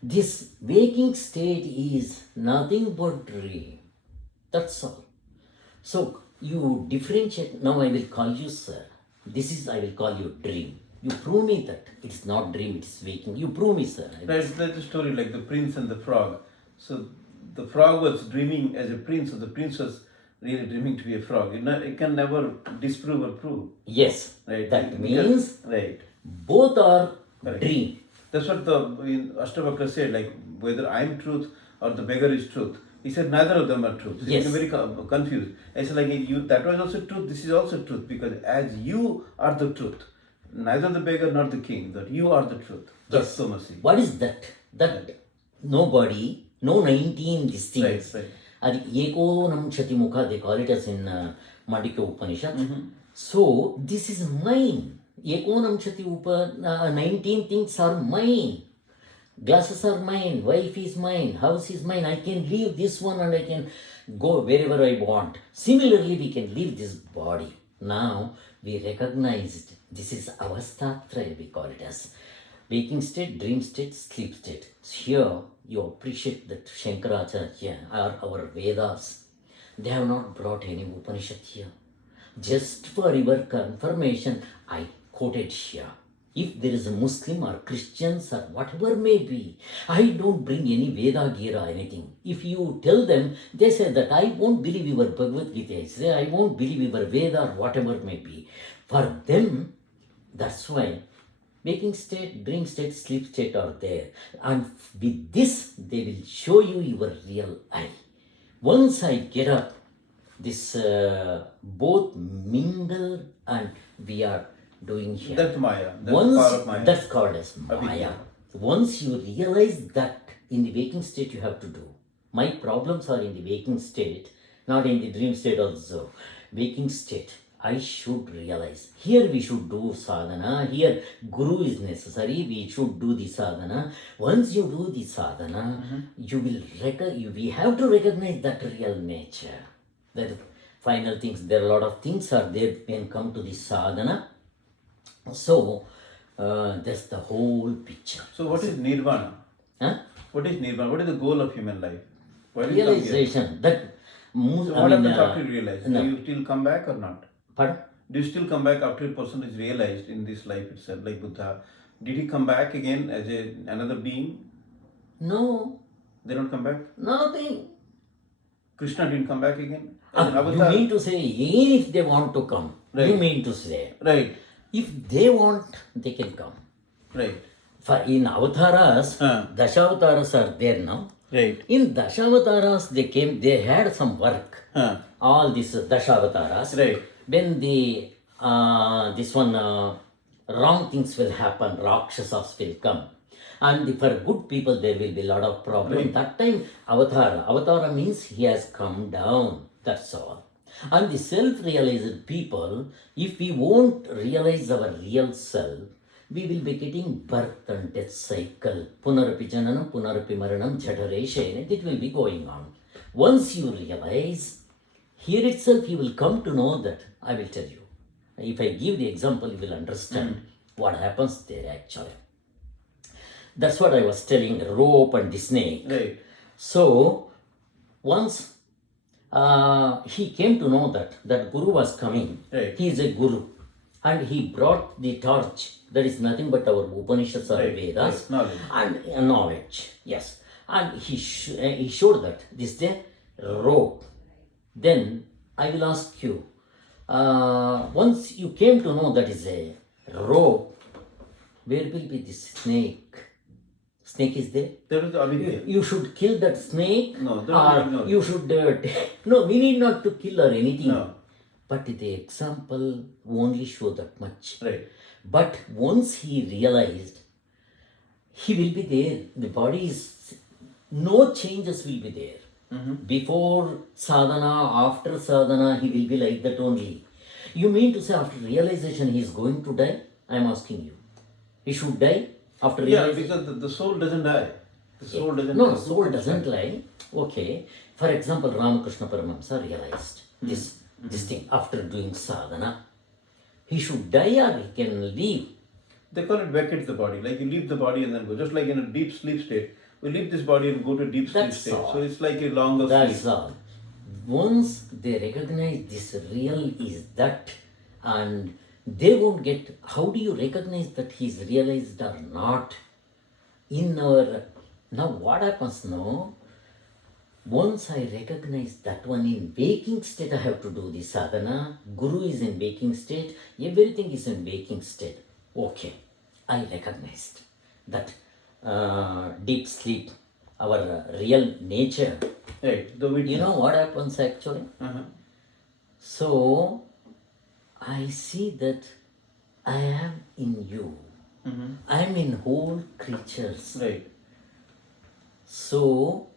this waking state is nothing but dream. That's all. So you differentiate, now I will call you sir. this is, I will call you dream. You prove me that it's not dream, it's waking. You prove me, sir. That's the story like the prince and the frog. So the frog was dreaming as a prince, so the prince was really dreaming to be a frog. It can never disprove or prove. Yes, Right. that Because- means right. both are Correct. dream. That's what the Ashtavakra said, like whether I'm truth or the beggar is truth. He said neither of them are truth. He Yes. became very confused. I said like you that was also truth, this is also truth, because as you are the truth, neither the beggar nor the king, that you are the truth. That's Yes. Tomasi. What is that? That nobody, no 19 these things. Right, right. Adi Ekonam Shatimukha, they call it as in Mandika Upanishad. So this is mine. Ekonam Shati 19 things are mine. Glasses are mine, wife is mine, house is mine. I can leave this one and I can go wherever I want. Similarly, we can leave this body. Now we recognized this is avasthatraya, we call it as waking state, dream state, sleep state. Here you appreciate that Shankaracharya or our Vedas, they have not brought any Upanishad here. Just for your confirmation, I quoted here. If there is a Muslim or Christians or whatever may be, I don't bring any Veda Gira or anything. If you tell them, they say that I won't believe your Bhagavad Gita, I say I won't believe your Veda or whatever may be. For them, that's why waking state, dream state, sleep state are there. And with this, they will show you your real I. Once I get up, this both mingle and we are doing here. That's Maya. That's Once power of Maya. that's called as Maya. Avidya. Once you realize that in the waking state you have to do. My problems are in the waking state, not in the dream state also. Waking state, I should realize. Here we should do sadhana. Here guru is necessary. We should do the sadhana. Once you do the sadhana, you will we have to recognize that real nature. That final things. There are a lot of things are there when come to the sadhana. So that's the whole picture. So what is nirvana? Huh? What is nirvana? What is the goal of human life? Why do you come here? Realization that So what happens after you realize? no. Do you still come back or not? Pardon? Do you still come back after a person is realized in this life itself, like Buddha? Did he come back again as another being? No, They don't come back? nothing. Krishna didn't come back again? As an You avatar? mean to say, even if they want to come, you Right. mean to say, Right, if they want, they can come. right, For in avatars, Dashavataras are there now. right. In Dashavataras, they came, they had some work. All these Dashavataras. Right. When the wrong things will happen, Rakshasas will come. And for good people, there will be a lot of problems. Right. That time, Avatara means he has come down. That's all. And the self-realized people, if we won't realize our real self, we will be getting birth and death cycle. Punarapi jananam, punarapi maranam, jatareshe. It will be going on. Once you realize, here itself you will come to know that. I will tell you. If I give the example, you will understand what happens there actually. That's what I was telling, the rope and the snake. Right. So, once he came to know that Guru was coming. Right. He is a Guru. And he brought the torch. That is nothing but our Upanishads or Right, Vedas. right, knowledge. And knowledge, yes. And he showed that this is the rope. Then I will ask you, once you came to know that is a rope, where will be this snake? Snake is there? There is the avidya. You should kill that snake. No, don't or ignore it. you should no, we need not to kill or anything. No. But the example only show that much. Right. But once he realized, he will be there. The body is, no changes will be there. Before sadhana, after sadhana, he will be like that only. You mean to say after realization he is going to die? I am asking you. He should die after Yeah, realization? because the soul doesn't die. The soul doesn't No, die. soul doesn't lie. Okay. For example, Ramakrishna Paramahamsa realized this thing after doing sadhana. He should die or he can leave. They call it vacate the body. Like you leave the body and then go. Just like in a deep sleep state. We leave this body and go to deep sleep That's state. all. So it's like a longer That's sleep. all. Once they recognize this real is that and they won't get. How do you recognize that he's realized or not? In our now, what happens now? Once I recognize that one in waking state, I have to do the sadhana. Guru is in waking state. Everything is in waking state. Okay, I recognized that deep sleep, our real nature. Right. The witness. You know what happens actually? Uh-huh. So I see that I am in you. Mm-hmm. I am in whole creatures. Right. So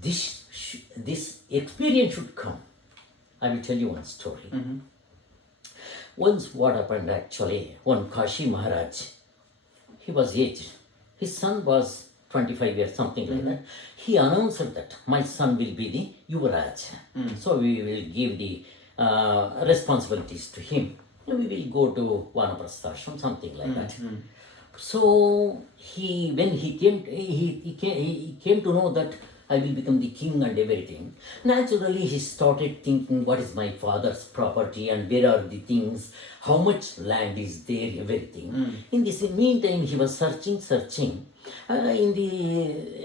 this experience should come. I will tell you one story. Mm-hmm. Once what happened actually, one Kashi Maharaj, he was aged. His son was 25 years, something like that. He announced that my son will be the Yuvraj. So we will give the responsibilities to him. And we will go to Vanaprasthashram, something like that. So when he came to know that I will become the king and everything. Naturally, he started thinking, what is my father's property and where are the things, how much land is there, everything. In this meantime, he was searching.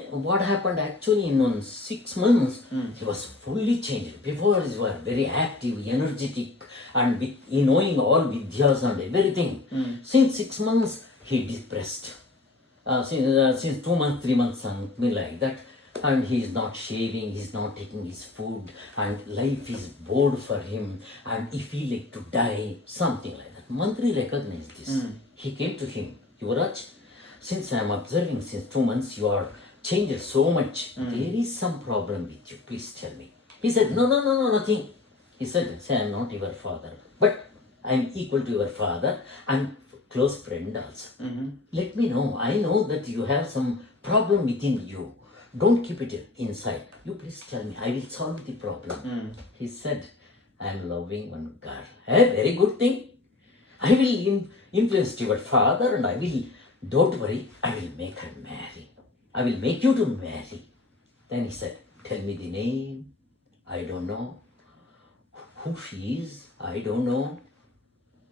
What happened actually in 6 months, he was fully changed. Before he was very active, energetic, and with knowing all vidyas and everything. Since 6 months, he depressed. Since 2 months, 3 months, something like that. And he is not shaving, he is not taking his food, and life is bored for him, and he feel like to die, something like that. Mantri recognized this. He came to him, Yuvraj, since I am observing since 2 months, you are changed so much. There is some problem with you. Please tell me. He said, no, nothing. He said, say, I am not your father, but I am equal to your father and close friend also. Let me know. I know that you have some problem within you. Don't keep it inside. You please tell me. I will solve the problem. He said, I am loving one girl. Very good thing. I will influence your father and I will, don't worry, I will make her marry. I will make you to marry. Then he said, tell me the name. I don't know. Who she is? I don't know.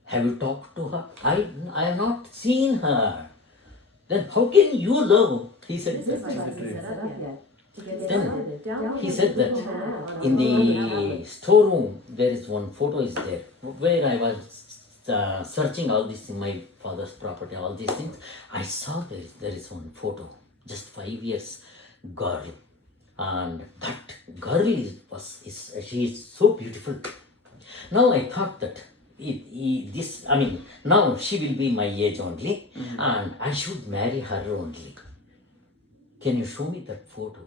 Have you talked to her? I have not seen her. Then how can you love? He said This that. hasn't set up yet. To get Then started, download he said that the in the storeroom there is one photo is there where I was searching all this in my father's property, all these things. I saw there is one photo, just 5 years girl, and that girl she is so beautiful. Now I thought that now she will be my age only, and I should marry her only. Can you show me that photo?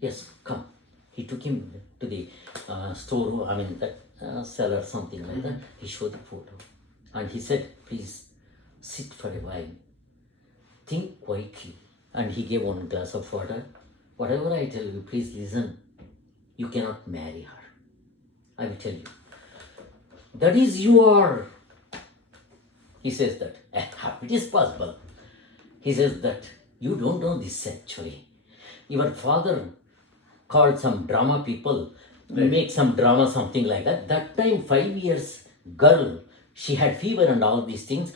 Yes, come. He took him to the store, that seller, something like that. He showed the photo. And he said, please sit for a while. Think quietly. And he gave one glass of water. Whatever I tell you, please listen. You cannot marry her. I will tell you. That is you are. He says that. How it is possible? He says that you don't know this actually. Your father called some drama people, make some drama, something like that. That time, 5 years girl, she had fever and all these things.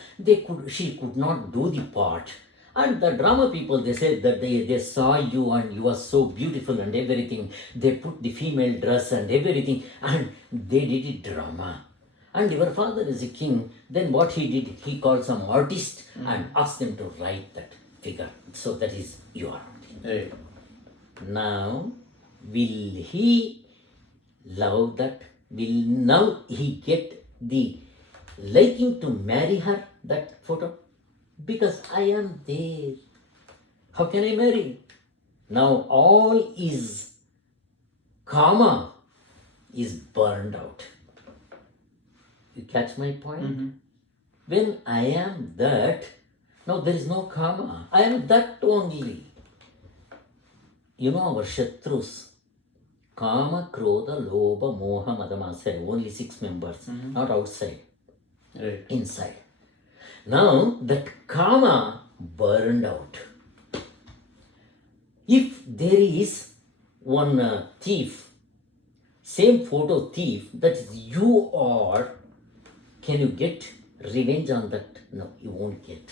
She could not do the part. And the drama people, they said that they saw you and you were so beautiful and everything. They put the female dress and everything and they did it drama. And your father is a king. Then what he did, he called some artist and asked them to write that figure. So that is you are. Right. Now, will he love that? Will now he get the liking to marry her, that photo? Because I am there. How can I marry? Now all is karma is burned out. You catch my point? When I am that, now there is no karma. I am that only. You know our Shatrus. Kama, Krodha, Lobha, Moha, Madama, only 6 members, not outside, Right. inside. Now that karma burned out. If there is one thief, same photo thief, that is you are, Can you get revenge on that? No, you won't get.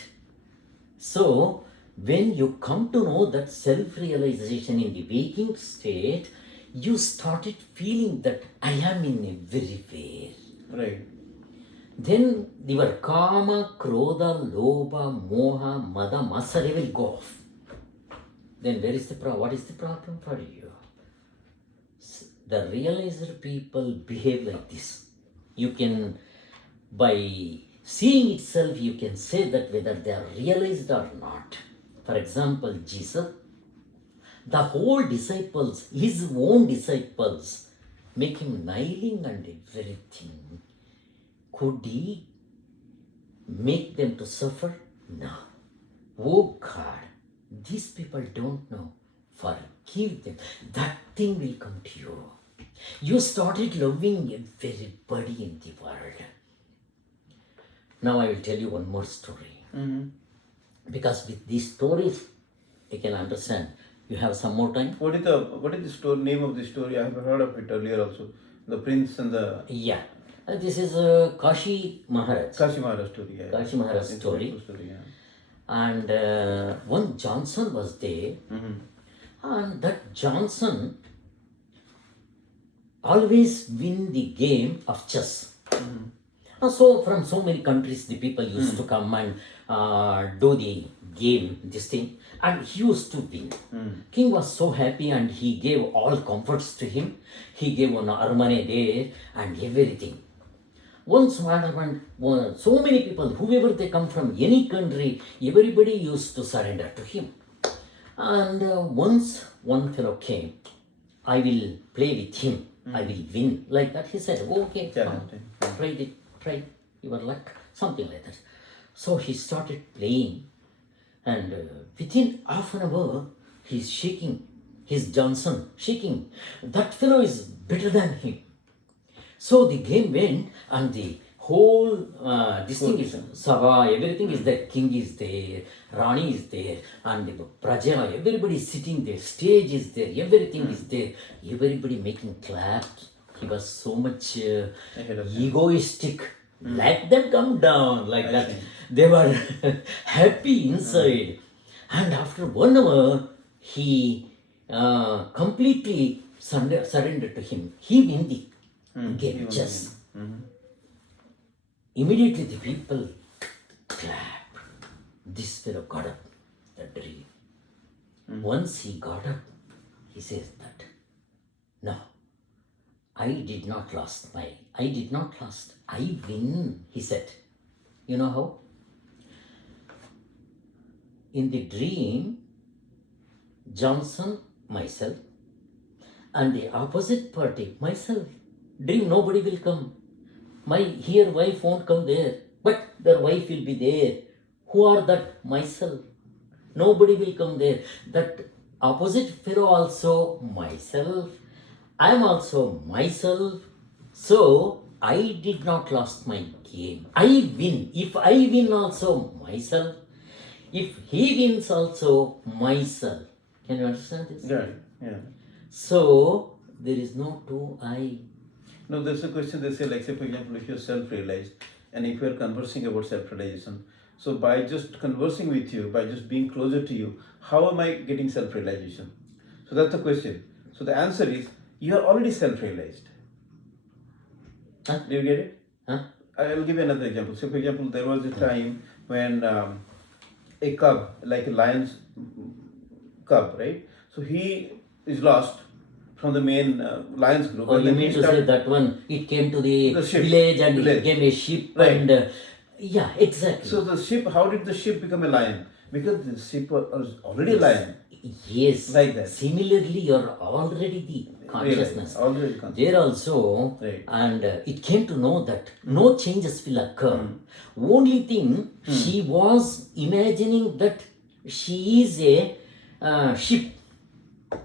So, when you come to know that self-realization in the waking state, you started feeling that I am in everywhere. Right. Then your kama, krodha, lobha, moha, mada, masara will go off. Then where is the problem? What is the problem for you? The realizer people behave like this. You can, by seeing itself, you can say that whether they are realized or not. For example, Jesus, the whole disciples, his own disciples, make him kneeling and everything. Could he make them to suffer? No. Oh God, these people don't know. Forgive them. That thing will come to you. You started loving everybody in the world. Now I will tell you one more story. Because with these stories, you can understand. You have some more time? What is the story, name of the story? I have heard of it earlier also. The prince and the Yeah. This is Kashi Maharaj. Kashi Maharaj story. Yeah. Kashi Maharaj story. Yeah. And one Johnson was there. And that Johnson always win the game of chess. So from so many countries, the people used to come and do the game, this thing, and he used to win. King was so happy and he gave all comforts to him. He gave one armane there and everything. Once what happened, so many people, whoever they come from any country, everybody used to surrender to him. And once one fellow came, I will play with him, I will win. Like that he said, okay, try your luck, something like that. So he started playing, and within half an hour, he's shaking, his Johnson shaking. That fellow is better than him. So the game went, and the whole this thing is Sabha, everything is there. King is there, Rani is there, and the Praja, everybody is sitting there. Stage is there, everything is there. Everybody making claps. He was so much egoistic. Let them come down like that. They were happy inside. And after 1 hour, he completely surrendered to him. He win the game chess. Immediately the people clap. This fellow got up, the dream. Once he got up, he says that, no, I did not lost. I win, he said. You know how? In the dream, Johnson, myself, and the opposite party, myself. Dream, nobody will come. My here wife won't come there, but their wife will be there. Who are that? Myself. Nobody will come there. That opposite fellow also myself. I am also myself. So I did not lost my game. I win. If I win also myself. If he wins also myself. Can you understand this? Yeah. So there is no two I. No, there's a question they say, like, say, for example, if you're self-realized and if you're conversing about self-realization, so by just conversing with you, by just being closer to you, how am I getting self-realization? So that's the question. So the answer is, you are already self-realized. Huh? Do you get it? Huh? I will give you another example. So, for example, there was a time when a cub, like a lion's cub, right? So he is lost from the main lion's group. Oh, you mean to say that one, it came to the village and it became a sheep, right? And yeah, exactly. So the sheep, how did the sheep become a lion? Because the sheep was already a lion. Yes. Like that. Similarly, you're already the consciousness. Already conscious. There also, right. And it came to know that no changes will occur. Only thing, she was imagining that she is a sheep.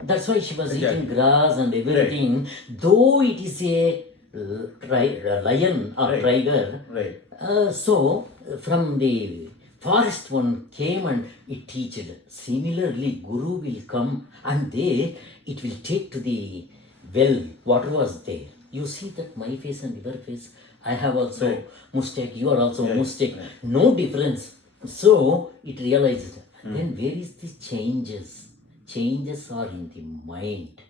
That's why she was eating grass and everything. Right. Though it is a lion or tiger. Right. So from the forest one came and it teached. Similarly, Guru will come and there it will take to the well, water was there. You see that my face and your face, I have also Right. mistake, you are also Yeah, mistake. right. No difference. So it realized. Then where is the changes? Changes are in the mind.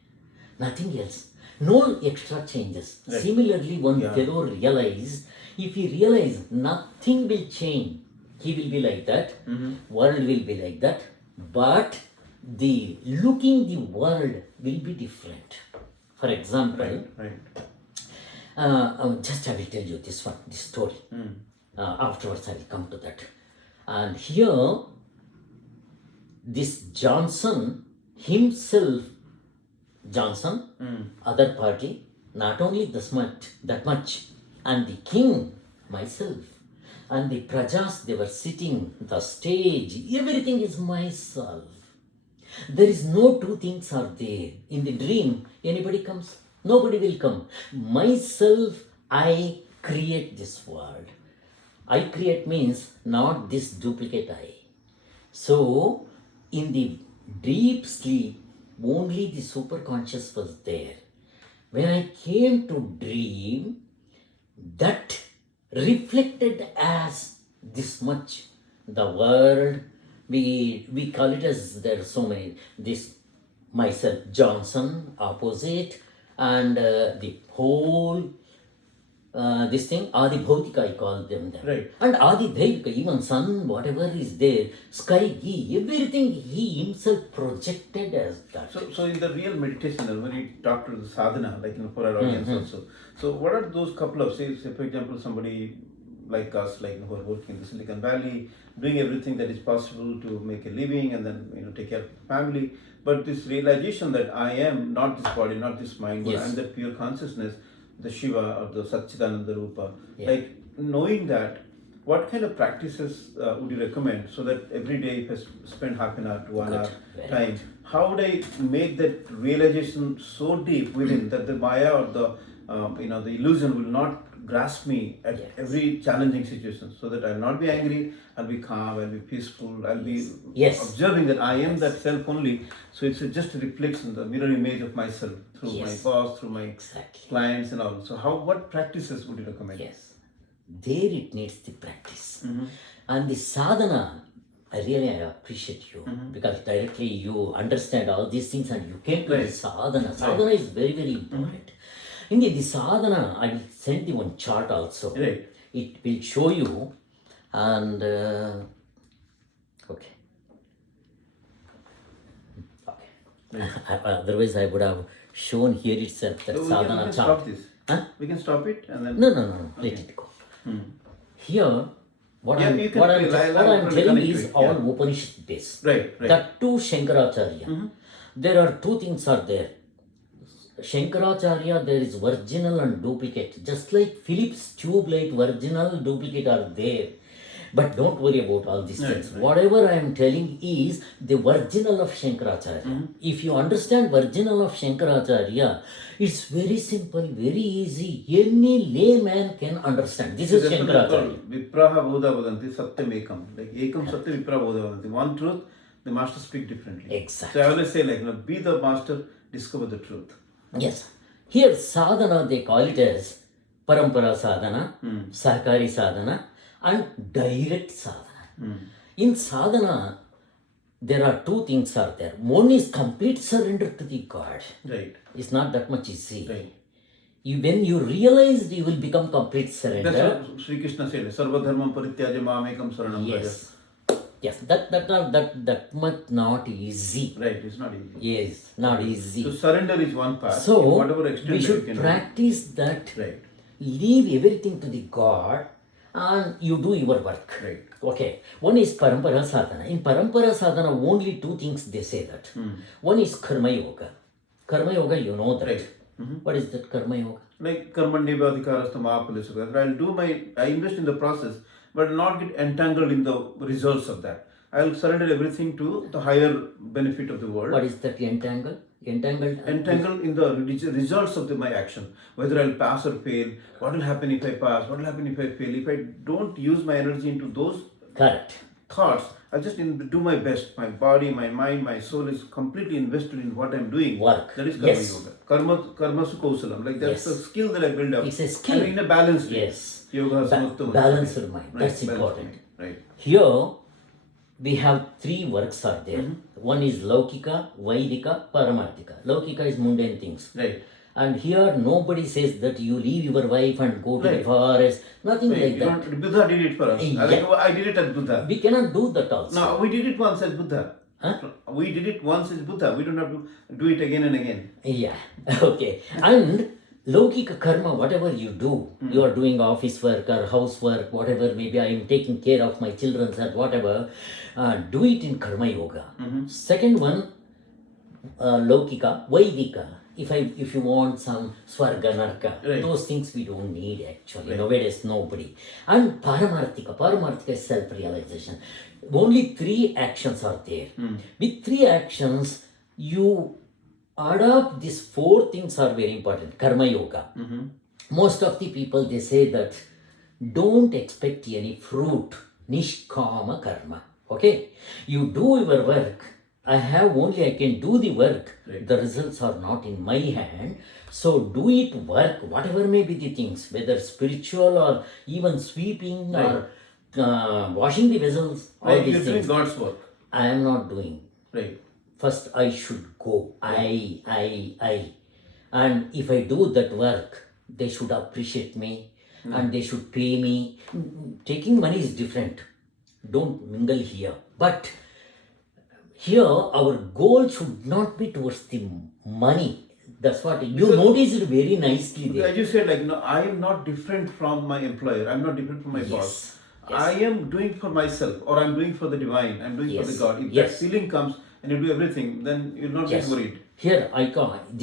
Nothing else. No extra changes. Right. Similarly, one Yeah. fellow realized, if he realize nothing will change, he will be like that, world will be like that, but the looking the world will be different. For example, Right. just I will tell you this story. Afterwards, I will come to that. And here, this Johnson himself, other party, not only that much, and the king, myself, and the prajas, they were sitting, the stage, everything is myself. There is no two things are there. In the dream, anybody comes? Nobody will come. Myself, I create this world. I create means not this duplicate I. So, in the deep sleep, only the superconscious was there. When I came to dream, that reflected as this much. The world, we call it as there are so many. This myself, Johnson, opposite, and the whole this thing, Adi Bhautika, I call them that. Right. And Adi Daivika, even sun, whatever is there, sky, everything he himself projected as that. So in the real meditation, when you talk to the sadhana, like for our audience also, so what are those couple of, say for example, somebody like us, like who are working in the Silicon Valley, doing everything that is possible to make a living and then take care of the family, but this realization that I am not this body, not this mind, but Yes. I am that pure consciousness, the Shiva or the Satchidananda Rupa, Yeah. like knowing that, what kind of practices would you recommend so that every day if I spend half an hour to 1 hour Very time, how would I make that realization so deep within that the Maya or the the illusion will not grasp me at Yes. every challenging situation, so that I'll not be angry, I'll be calm, I'll be peaceful, I'll be Yes. observing that I am that self only. So it's just a reflection, the mirror image of myself through my Yes. boss, through my Exactly. clients and all. So what practices would you recommend? Yes. There it needs the practice. And the sadhana, I appreciate you because directly you understand all these things and you came to the sadhana. Sadhana is very, very important. Indeed, the sadhana, I will send you one chart also. Right. It will show you and okay. Otherwise, I would have shown here itself that So we sadhana can chart. stop this. Huh? We can stop it and then. No, let it go. Here, what Yeah, I'm you can telling connect is to it, all yeah. Upanishad based. Right. That too Shankaracharya. There are two things are there. Shankaracharya, there is original and duplicate. Just like Philips tube light, original, duplicate are there. But don't worry about all these things. Whatever I am telling is the original of Shankaracharya. If you understand original of Shankaracharya, it's very simple, very easy. Any layman can understand. This is Shankaracharya. Vipraha Bodha Vadanti Satyam Ekam. Like Ekam Satyam Vipraha Bodha Vadanti. One truth, the master speak differently. Exactly. So I always say be the master, discover the truth. Yes. Here sadhana, they call it as parampara sadhana, sahakari sadhana, and direct sadhana. In sadhana, there are two things are there. One is complete surrender to the God. Right. It's not that much easy. Right. When you realize, you will become complete surrender. That's what Sri Krishna said. Sarva dharmam parityaja mamekam saranam braja. Yes. Yes. That much not easy. Right. It's not easy. Yes, not easy. So surrender is one part. So, in whatever extent we that should you can do. practice that. Right. Leave everything to the God and you do your work. Right. Okay. One is parampara sadhana. In parampara sadhana, only two things they say that. One is karma yoga. Karma yoga, you know that. Right. What is that karma yoga? Like karmanyeva adhikarastha mahapulisukha. I invest in the process, but not get entangled in the results of that. I'll surrender everything to the higher benefit of the world. What is that entangle? Entangled? Entangled in the results of my action. Whether I'll pass or fail, what will happen if I pass, what will happen if I fail. If I don't use my energy into those Correct. thoughts. I just need to do my best. My body, my mind, my soul is completely invested in what I'm doing. Work. That is karma Yes. yoga. Karma su kausalam. Like that's Yes. the skill that I build up. It's a skill. And in a balanced way. Yes. Yoga Balanced mind. Right, That's balanced important. mind. Right. Here we have three works are there. One is Laukika, Vaidika, Paramarthika. Laukika is mundane things. Right. And here nobody says that you leave your wife and go to the Right. forest. Nothing Right. like You that. don't, Buddha did it for us. Yeah. I did it as Buddha. We cannot do that also. No, we did it once as Buddha. Huh? We did it once as Buddha. We don't have to do it again and again. Yeah, okay. And Laukika karma, whatever you do, you are doing office work or housework, whatever, maybe I am taking care of my children or whatever, do it in karma yoga. Second one, Laukika, Vaidika. If you want some Swarga Narka, Right. those things we don't need actually. Nowadays, nobody. And Paramarthika is self-realization. Only 3 actions are there. With 3 actions, you adopt these 4 things are very important. Karma yoga. Most of the people, they say that don't expect any fruit. Nishkama karma. Okay? You do your work. I can do the work. Right. The results are not in my hand. So do it work, whatever may be the things, whether spiritual or even sweeping or washing the vessels, all Right. these You're doing things. God's work. I am not doing. Right. First I should go. I. And if I do that work, they should appreciate me and they should pay me. Taking money is different. Don't mingle here. But here our goal should not be towards the money. That's what you noticed it very nicely there. As you said, like, no, I am not different from my employer. I'm not different from my boss. Yes. I am doing for myself, or I'm doing for the divine. I'm doing for the Yes. God. If Yes. that feeling comes and you do everything, then you'll not Yes. get worried. Here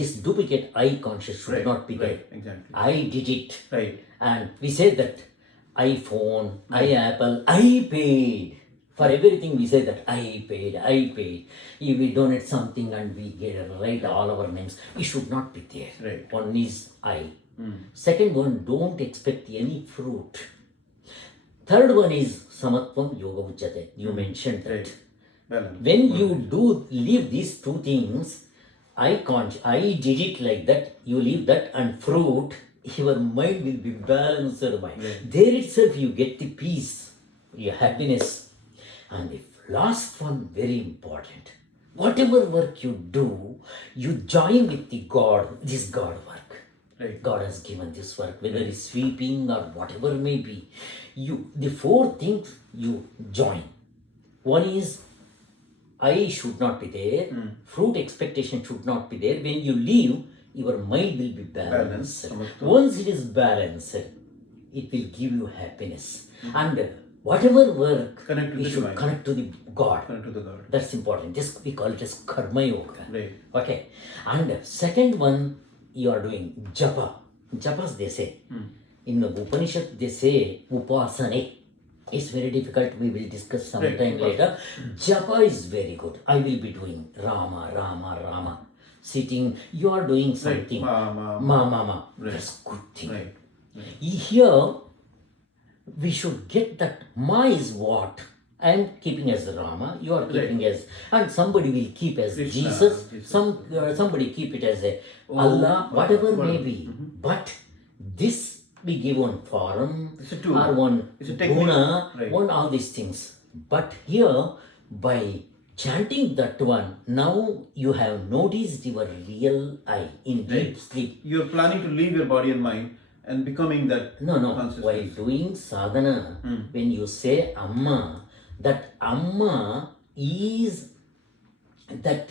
this duplicate I conscious should not be there. Right. Exactly. I did it. Right. And we say that iPhone, Apple, I paid. For everything we say that I paid. If we donate something and we write all our names, it should not be there. Right. One is I. Second one, don't expect any fruit. Third one is Samatvam Yoga Uchyate. You mentioned that. Right. Balance. When you do leave these 2 things, I did it like that, you leave that and fruit, your mind will be balanced mind. Right. There itself you get the peace, your happiness. And the last one, very important. Whatever work you do, you join with the God, this God work. Right. God has given this work, whether it's sweeping or whatever may be. The 4 things you join. One is I should not be there. Fruit expectation should not be there. When you leave, your mind will be balanced. Balanced. Once it is balanced, it will give you happiness. And whatever work, Connect to you the should divine. connect to the God. Connect to the God. That's important. This we call it as karma yoga. Right. Okay. And second one, you are doing japa. Japas they say. In the Upanishad they say upasane. It's very difficult. We will discuss sometime Right. later. Japa is very good. I will be doing Rama. Sitting, you are doing something. Ma. Right. That's good thing. Right. Here, we should get that Ma is what? I am keeping as Rama, you are keeping as, and somebody will keep as Krishna, Jesus, Jesus. somebody keep it as a Allah, whatever may be. But this we give one form It's a tool. or one It's a technique. guna, Right. one all these things. But here, by chanting that one, now you have noticed your real I in deep Right. sleep. You're planning to leave your body and mind and becoming that No. While consciousness. doing sadhana, when you say Amma, that Amma is that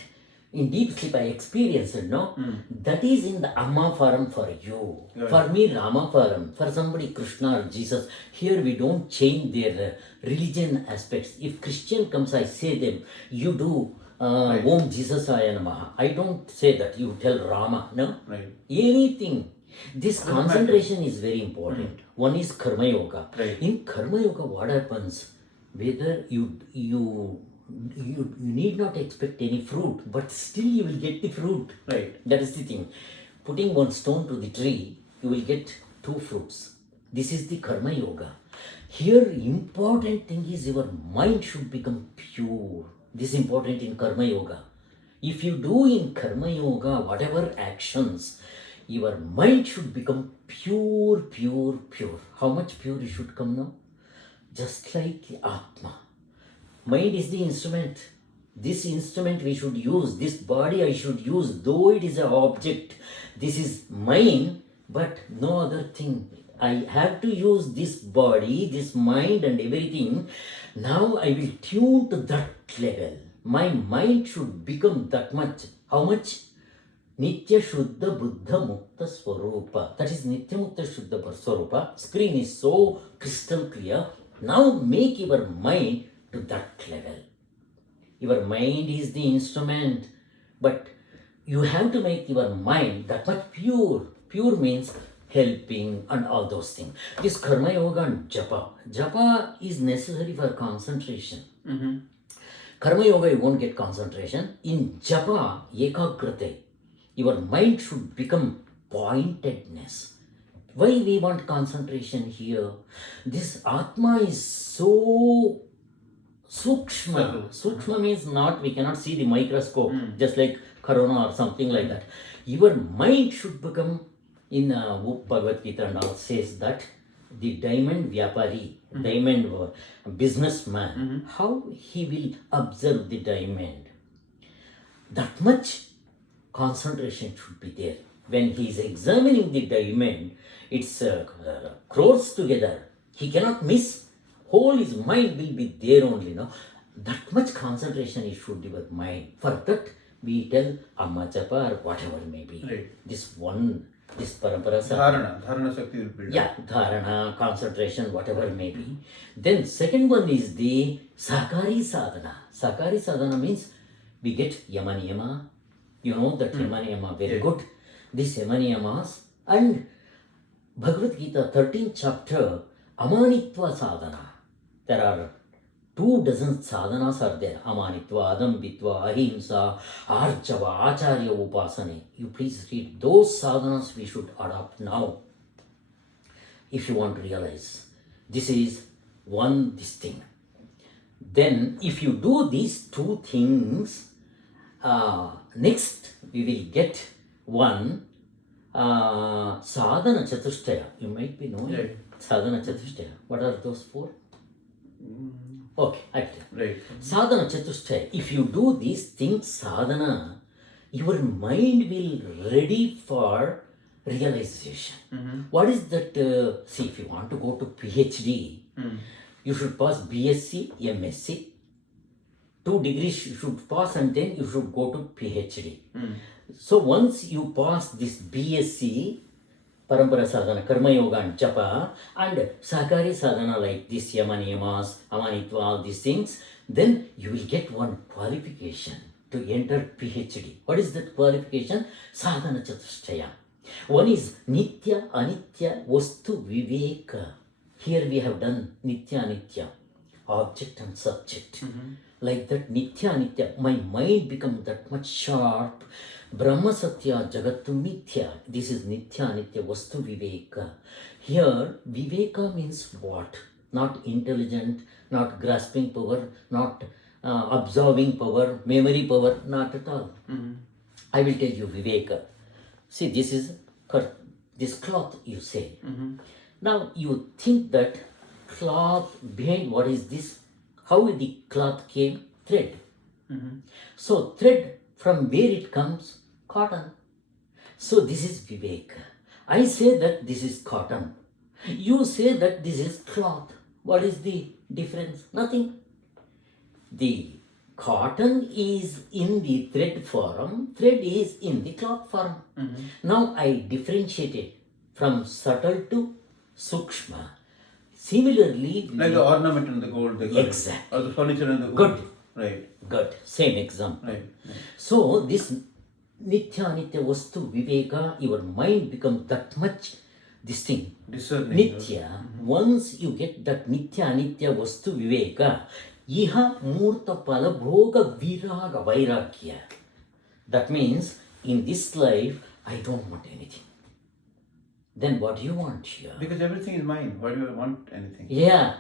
in deep sleep I experienced, no? That is in the Amma form for you. Right. For me, Rama form. For somebody, Krishna or Jesus. Here we don't change their religion aspects. If Christian comes, I say them, you do Right. Om Jesus Aya Namaha. I don't say that. You tell Rama, no? Right. Anything. This Doesn't matter. concentration is very important. One is Karma Yoga. Right. In Karma Yoga, what happens? Whether you need not expect any fruit, but still you will get the fruit. Right. That is the thing. Putting one stone to the tree, you will get 2 fruits. This is the Karma Yoga. Here, important thing is your mind should become pure. This is important in Karma Yoga. If you do in Karma Yoga, whatever actions, your mind should become pure, pure, pure. How much pure it should come now? Just like Atma. Mind is the instrument. This instrument we should use. This body I should use. Though it is an object, this is mine, but no other thing. I have to use this body, this mind and everything. Now I will tune to that level. My mind should become that much. How much? Nitya Shuddha Buddha Mukta Swarupa. That is Nitya Mukta Shuddha Swarupa. Screen is so crystal clear. Now make your mind to that level. Your mind is the instrument, but you have to make your mind that much pure. Pure means helping and all those things. This Karma Yoga and Japa. Japa is necessary for concentration. Karma Yoga, you won't get concentration. In Japa, Ekagrate, your mind should become pointedness. Why we want concentration here? This Atma is so Sukshma. Sukshma means not, we cannot see the microscope, just like Corona or something like that. Your mind should become, in Bhagavad Gita and all says that the diamond vyapari, diamond businessman, how he will observe the diamond. That much concentration should be there. When he is examining the diamond, it's crores together. He cannot miss. Whole his mind will be there only. No? That much concentration is should be your mind. For that, we tell Amma Japa or whatever may be. Right. This parampara. Dharana Shakti will build. Yeah, dharana, concentration, whatever may be. Then second one is the Sakari Sadhana. Sakari Sadhana means we get Yamaniyama. You know that Yamaniyama very good. These Yamaniyamas and Bhagavad Gita 13th chapter Amanitva Sadhana. There are 24 sadhanas are there. Amanitva, Adambitva, Ahimsa, Arjava, Acharya Upasane. You please read those sadhanas we should adopt now. If you want to realize. This is this thing. Then if you do these two things, next we will get one sadhana Chatustaya. You might be knowing sadhana Chatustaya. What are those four? Okay, I tell. Right. Sadhana Chatustaya. If you do these things, sadhana, your mind will ready for realization. What is that? See, if you want to go to PhD, you should pass BSc, MSc. 2 degrees you should pass and then you should go to PhD. So once you pass this BSc, Parampara Sadhana, Karma Yoga and Japa, and Sakari Sadhana like this Yamaniyamas, Amanitva, all these things, then you will get one qualification to enter PhD. What is that qualification? Sadhana Chatustaya. One is Nitya, Anitya, Vastu, Viveka. Here we have done Nitya, Anitya, object and subject. Like that Nitya, Anitya, my mind become that much sharp. Brahma Satya Jagattu Mithya. This is Nitya Nitya Vastu Viveka. Here, Viveka means what? Not intelligent, not grasping power, not absorbing power, memory power, not at all. I will tell you Viveka. See, this is this cloth you say. Now you think that cloth behind what is this? How the cloth came? Thread. So thread, from where it comes? Cotton. So this is Vivek. I say that this is cotton. You say that this is cloth. What is the difference? Nothing. The cotton is in the thread form, thread is in the cloth form. Now I differentiate it from subtle to sukshma. Similarly, Like the ornament in the gold. Exactly. Or the furniture in the gold. Good. Right. Good. Same example. Right. So this Nitya Nitya Vastu Viveka, your mind becomes that much this thing. Discerning. Nitya, once you get that Nitya Nitya Vastu Viveka, Iha Murta Pala Bhoga Viraga Then what do you want here? Because everything is mine. Why do I want anything? Yeah.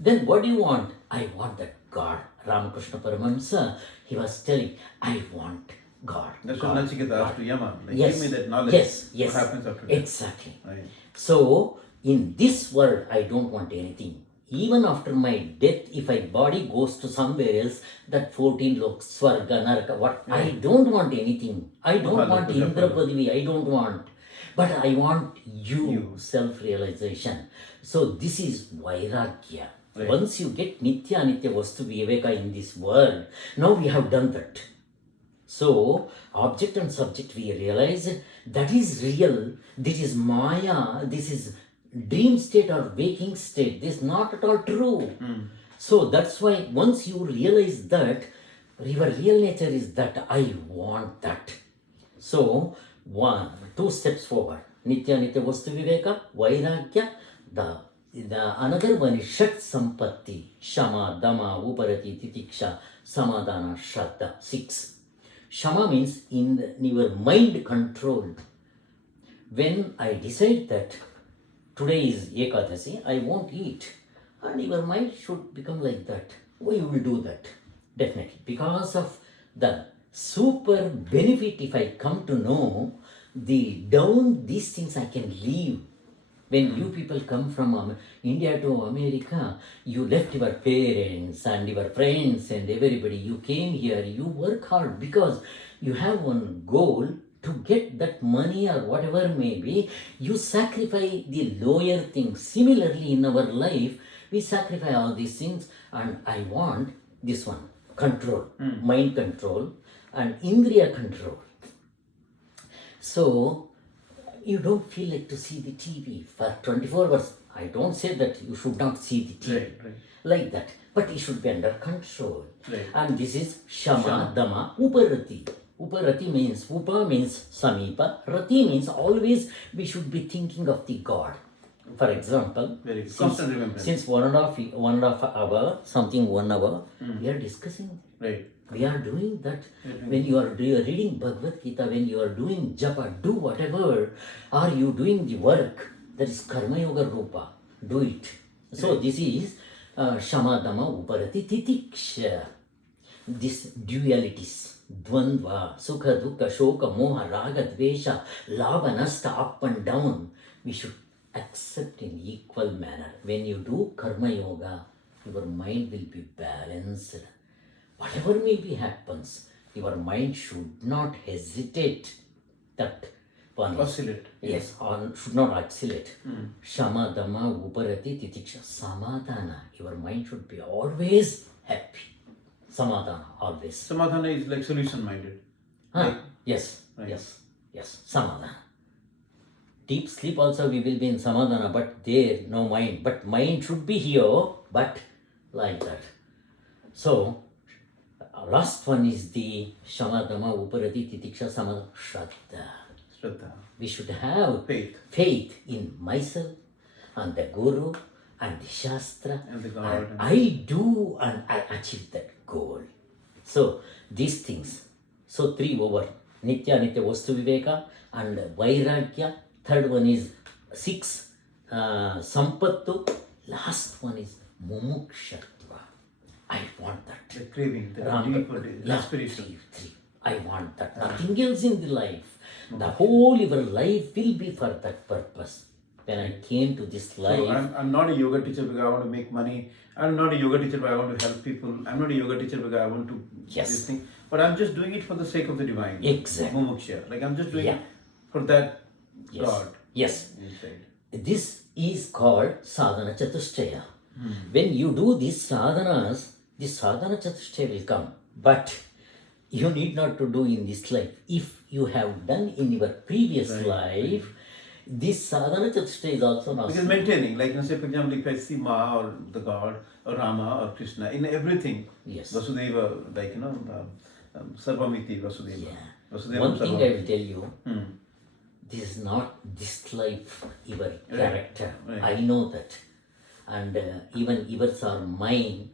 Then what do you want? I want that God. Ramakrishna Paramahamsa, he was telling, I want God. That's God, what Nachiketa God. asked to Yama. Like, Yes. give me that knowledge. Yes, yes. What happens after that? Exactly. Right. So, in this world, I don't want anything. Even after my death, if my body goes to somewhere else, that 14 loks, Swarga, Naraka, what? I don't want anything. I don't want Indra Padavi. I don't want. But I want you. Self-realization. So, this is Vairagya. Right. Once you get Nitya Anitya Vastu Viveka in this world, now we have done that. So, object and subject we realize that is real, this is Maya, this is dream state or waking state, this is not at all true. So, that's why once you realize that, your real nature is that I want that. So, 2 steps forward. Nitya Nitya Vastu Viveka, Vairagya, the another one is Shat Sampatti, Shama, Dama, Uparati, Titiksha, Samadana, Shraddha, 6. Shama means in your mind control. When I decide that today is Ekadasi, I won't eat, and your mind should become like that. Why you will do that? Definitely. Because of the super benefit, if I come to know these things I can leave. When you people come from India to America, you left your parents and your friends and everybody. You came here, you work hard because you have one goal to get that money or whatever may be. You sacrifice the lower things. Similarly, in our life, we sacrifice all these things, and I want this one control, mind control, and Indriya control. So, you don't feel like to see the TV for 24 hours. I don't say that you should not see the TV Right. like that, but it should be under control. Right. And this is Shama, Dama, Uparati. Uparati means, Upa means Samipa, Rati means always we should be thinking of the God. For example, Very good. Constant remembrance. since 1.5 hour, something 1 hour, we are discussing. Right. We are doing that. When you are reading Bhagavad Gita, when you are doing japa, do whatever, are you doing the work, that is Karma Yoga Rupa, do it. So this is Shama, Dama, Uparati, Titiksha. These dualities, Dvandva, Sukha, Dukkha, Shoka, Moha, Raga, Dvesha, Labha, Nasta, up and down, we should accept in equal manner. When you do Karma Yoga, your mind will be balanced. Whatever may be happens, your mind should not hesitate that one. Oscillate. Yes, should not oscillate. Shama, Dama, Uparati, Titiksha, Samadana. Your mind should be always happy. Samadana, always. Samadhana is like solution minded. Yes, Right. yes, Samadana. Deep sleep also we will be in Samadana, but there, no mind. But mind should be here, but like that. So, last one is the Shama, Dama, Uparati, Titiksha, Samadana, Shraddha. Shraddha. We should have Faith. in myself and the Guru and the Shastra. And the God. And I do and I achieve that goal. So, these things. So, 3 over. Nitya, Nitya, Vastu Viveka and Vairagya. Third one is 6. Sampattu. Last one is Mumukshatva. I want that. The craving, the Ram- deeper Yeah, aspiration. three. I want that. Nothing else in the life. The whole your life will be for that purpose. When I came to this life, So I'm not a yoga teacher because I want to make money. I'm not a yoga teacher because I want to help people. I'm not a yoga teacher because I want to Yes. this thing. But I'm just doing it for the sake of the divine. Exactly. Mumuksha. Like I'm just doing Yeah. it for that yes, God yes, inside. this is called sadhana Chatustaya. When you do these sadhanas, this sadhana Chatustaya will come. But you need not to do in this life. If you have done in your previous life, this sadhana Chatustaya is also not. Because maintaining, like say for example, if I see Ma or the God or Rama or Krishna in everything, Yes. Vasudeva, like Sarvamiti Vasudeva. Yeah. Vasudeva One thing I Sarvam. will tell you, this is not this life, your character. right. I know that. And even yours are mine,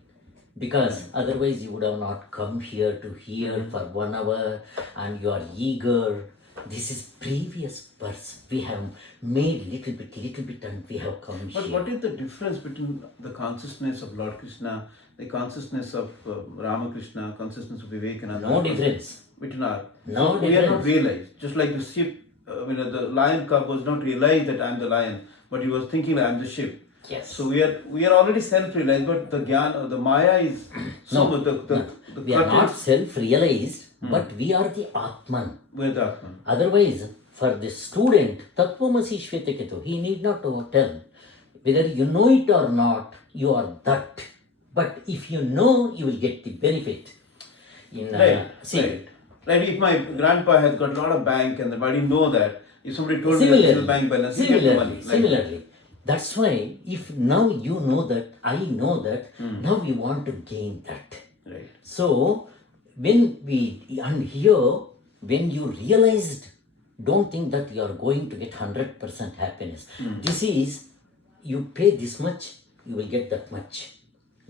because otherwise you would have not come here to hear for 1 hour and you are eager This is previous births. We have made little bit, and we have come But here. what is the difference between the consciousness of Lord Krishna, the consciousness of Ramakrishna, consciousness of Vivekananda? No difference. Between our, No we are not difference. realized. Just like the sheep, the lion cub was not realized that I am the lion, but he was thinking that I am the sheep. Yes. So we are already self-realized, but the jnana, the Maya is so much. The We are not curtains- self-realized, but we are the Atman. we are the Atman. Otherwise, for the student, Tattvamasi Shvetaketu, he need not to tell whether you know it or not, you are that. But if you know, you will get the benefit. In Right, see, right. Like if my grandpa has got a lot of bank and but I didn't know that, if somebody told me that his bank balance, he get the money. Similarly, that's why if now you know that, I know that, now we want to gain that. Right. So when when you realized, don't think that you are going to get 100% happiness. This is, you pay this much, you will get that much.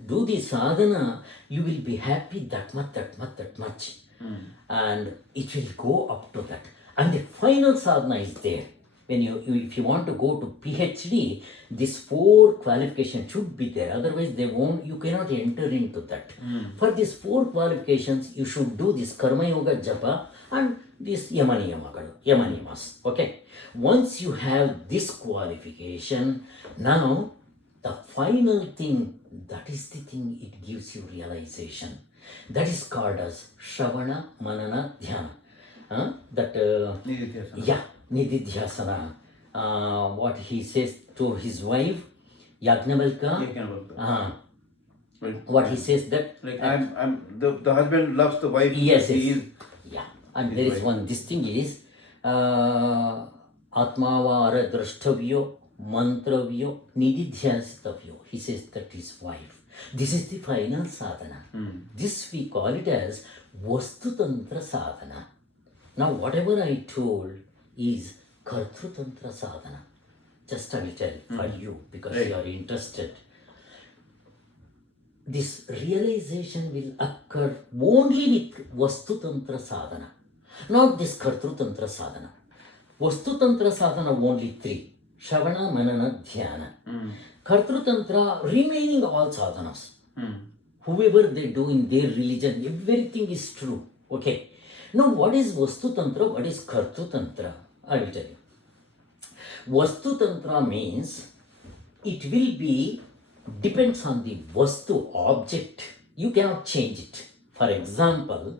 Do the sadhana, you will be happy that much. And it will go up to that. And the final sadhana is there. When if you want to go to PhD, these 4 qualifications should be there. Otherwise, you cannot enter into that. For these 4 qualifications, you should do this karma yoga japa and this yamaniyamas. Okay. Once you have this qualification, now the final thing, that is the thing, it gives you realization. That is called as Shravana, Manana, Dhyana. Nididhyasana. What he says to his wife, Yajnavalkya. Right. What he says that. Like I'm the husband loves the wife. Yes, He yes. is Yeah. And there is one, this thing is, Atmavara Drashtavyo, Mantravyo, Nididhyasitavyo. He says that his wife. This is the final sadhana. This we call it as Vastu Tantra sadhana. Now, whatever I told is Kartru Tantra sadhana. Just a little for you because you are interested. This realization will occur only with Vastu Tantra sadhana, not this Kartru Tantra sadhana. Vastu Tantra sadhana only 3. Shravana, Manana, Dhyana. Kartru Tantra, remaining all sadhanas. Whoever they do in their religion, everything is true. Okay. Now, what is Vastu Tantra? What is Kartru Tantra? I will tell you. Vastu Tantra means it will be, depends on the Vastu object. You cannot change it. For example,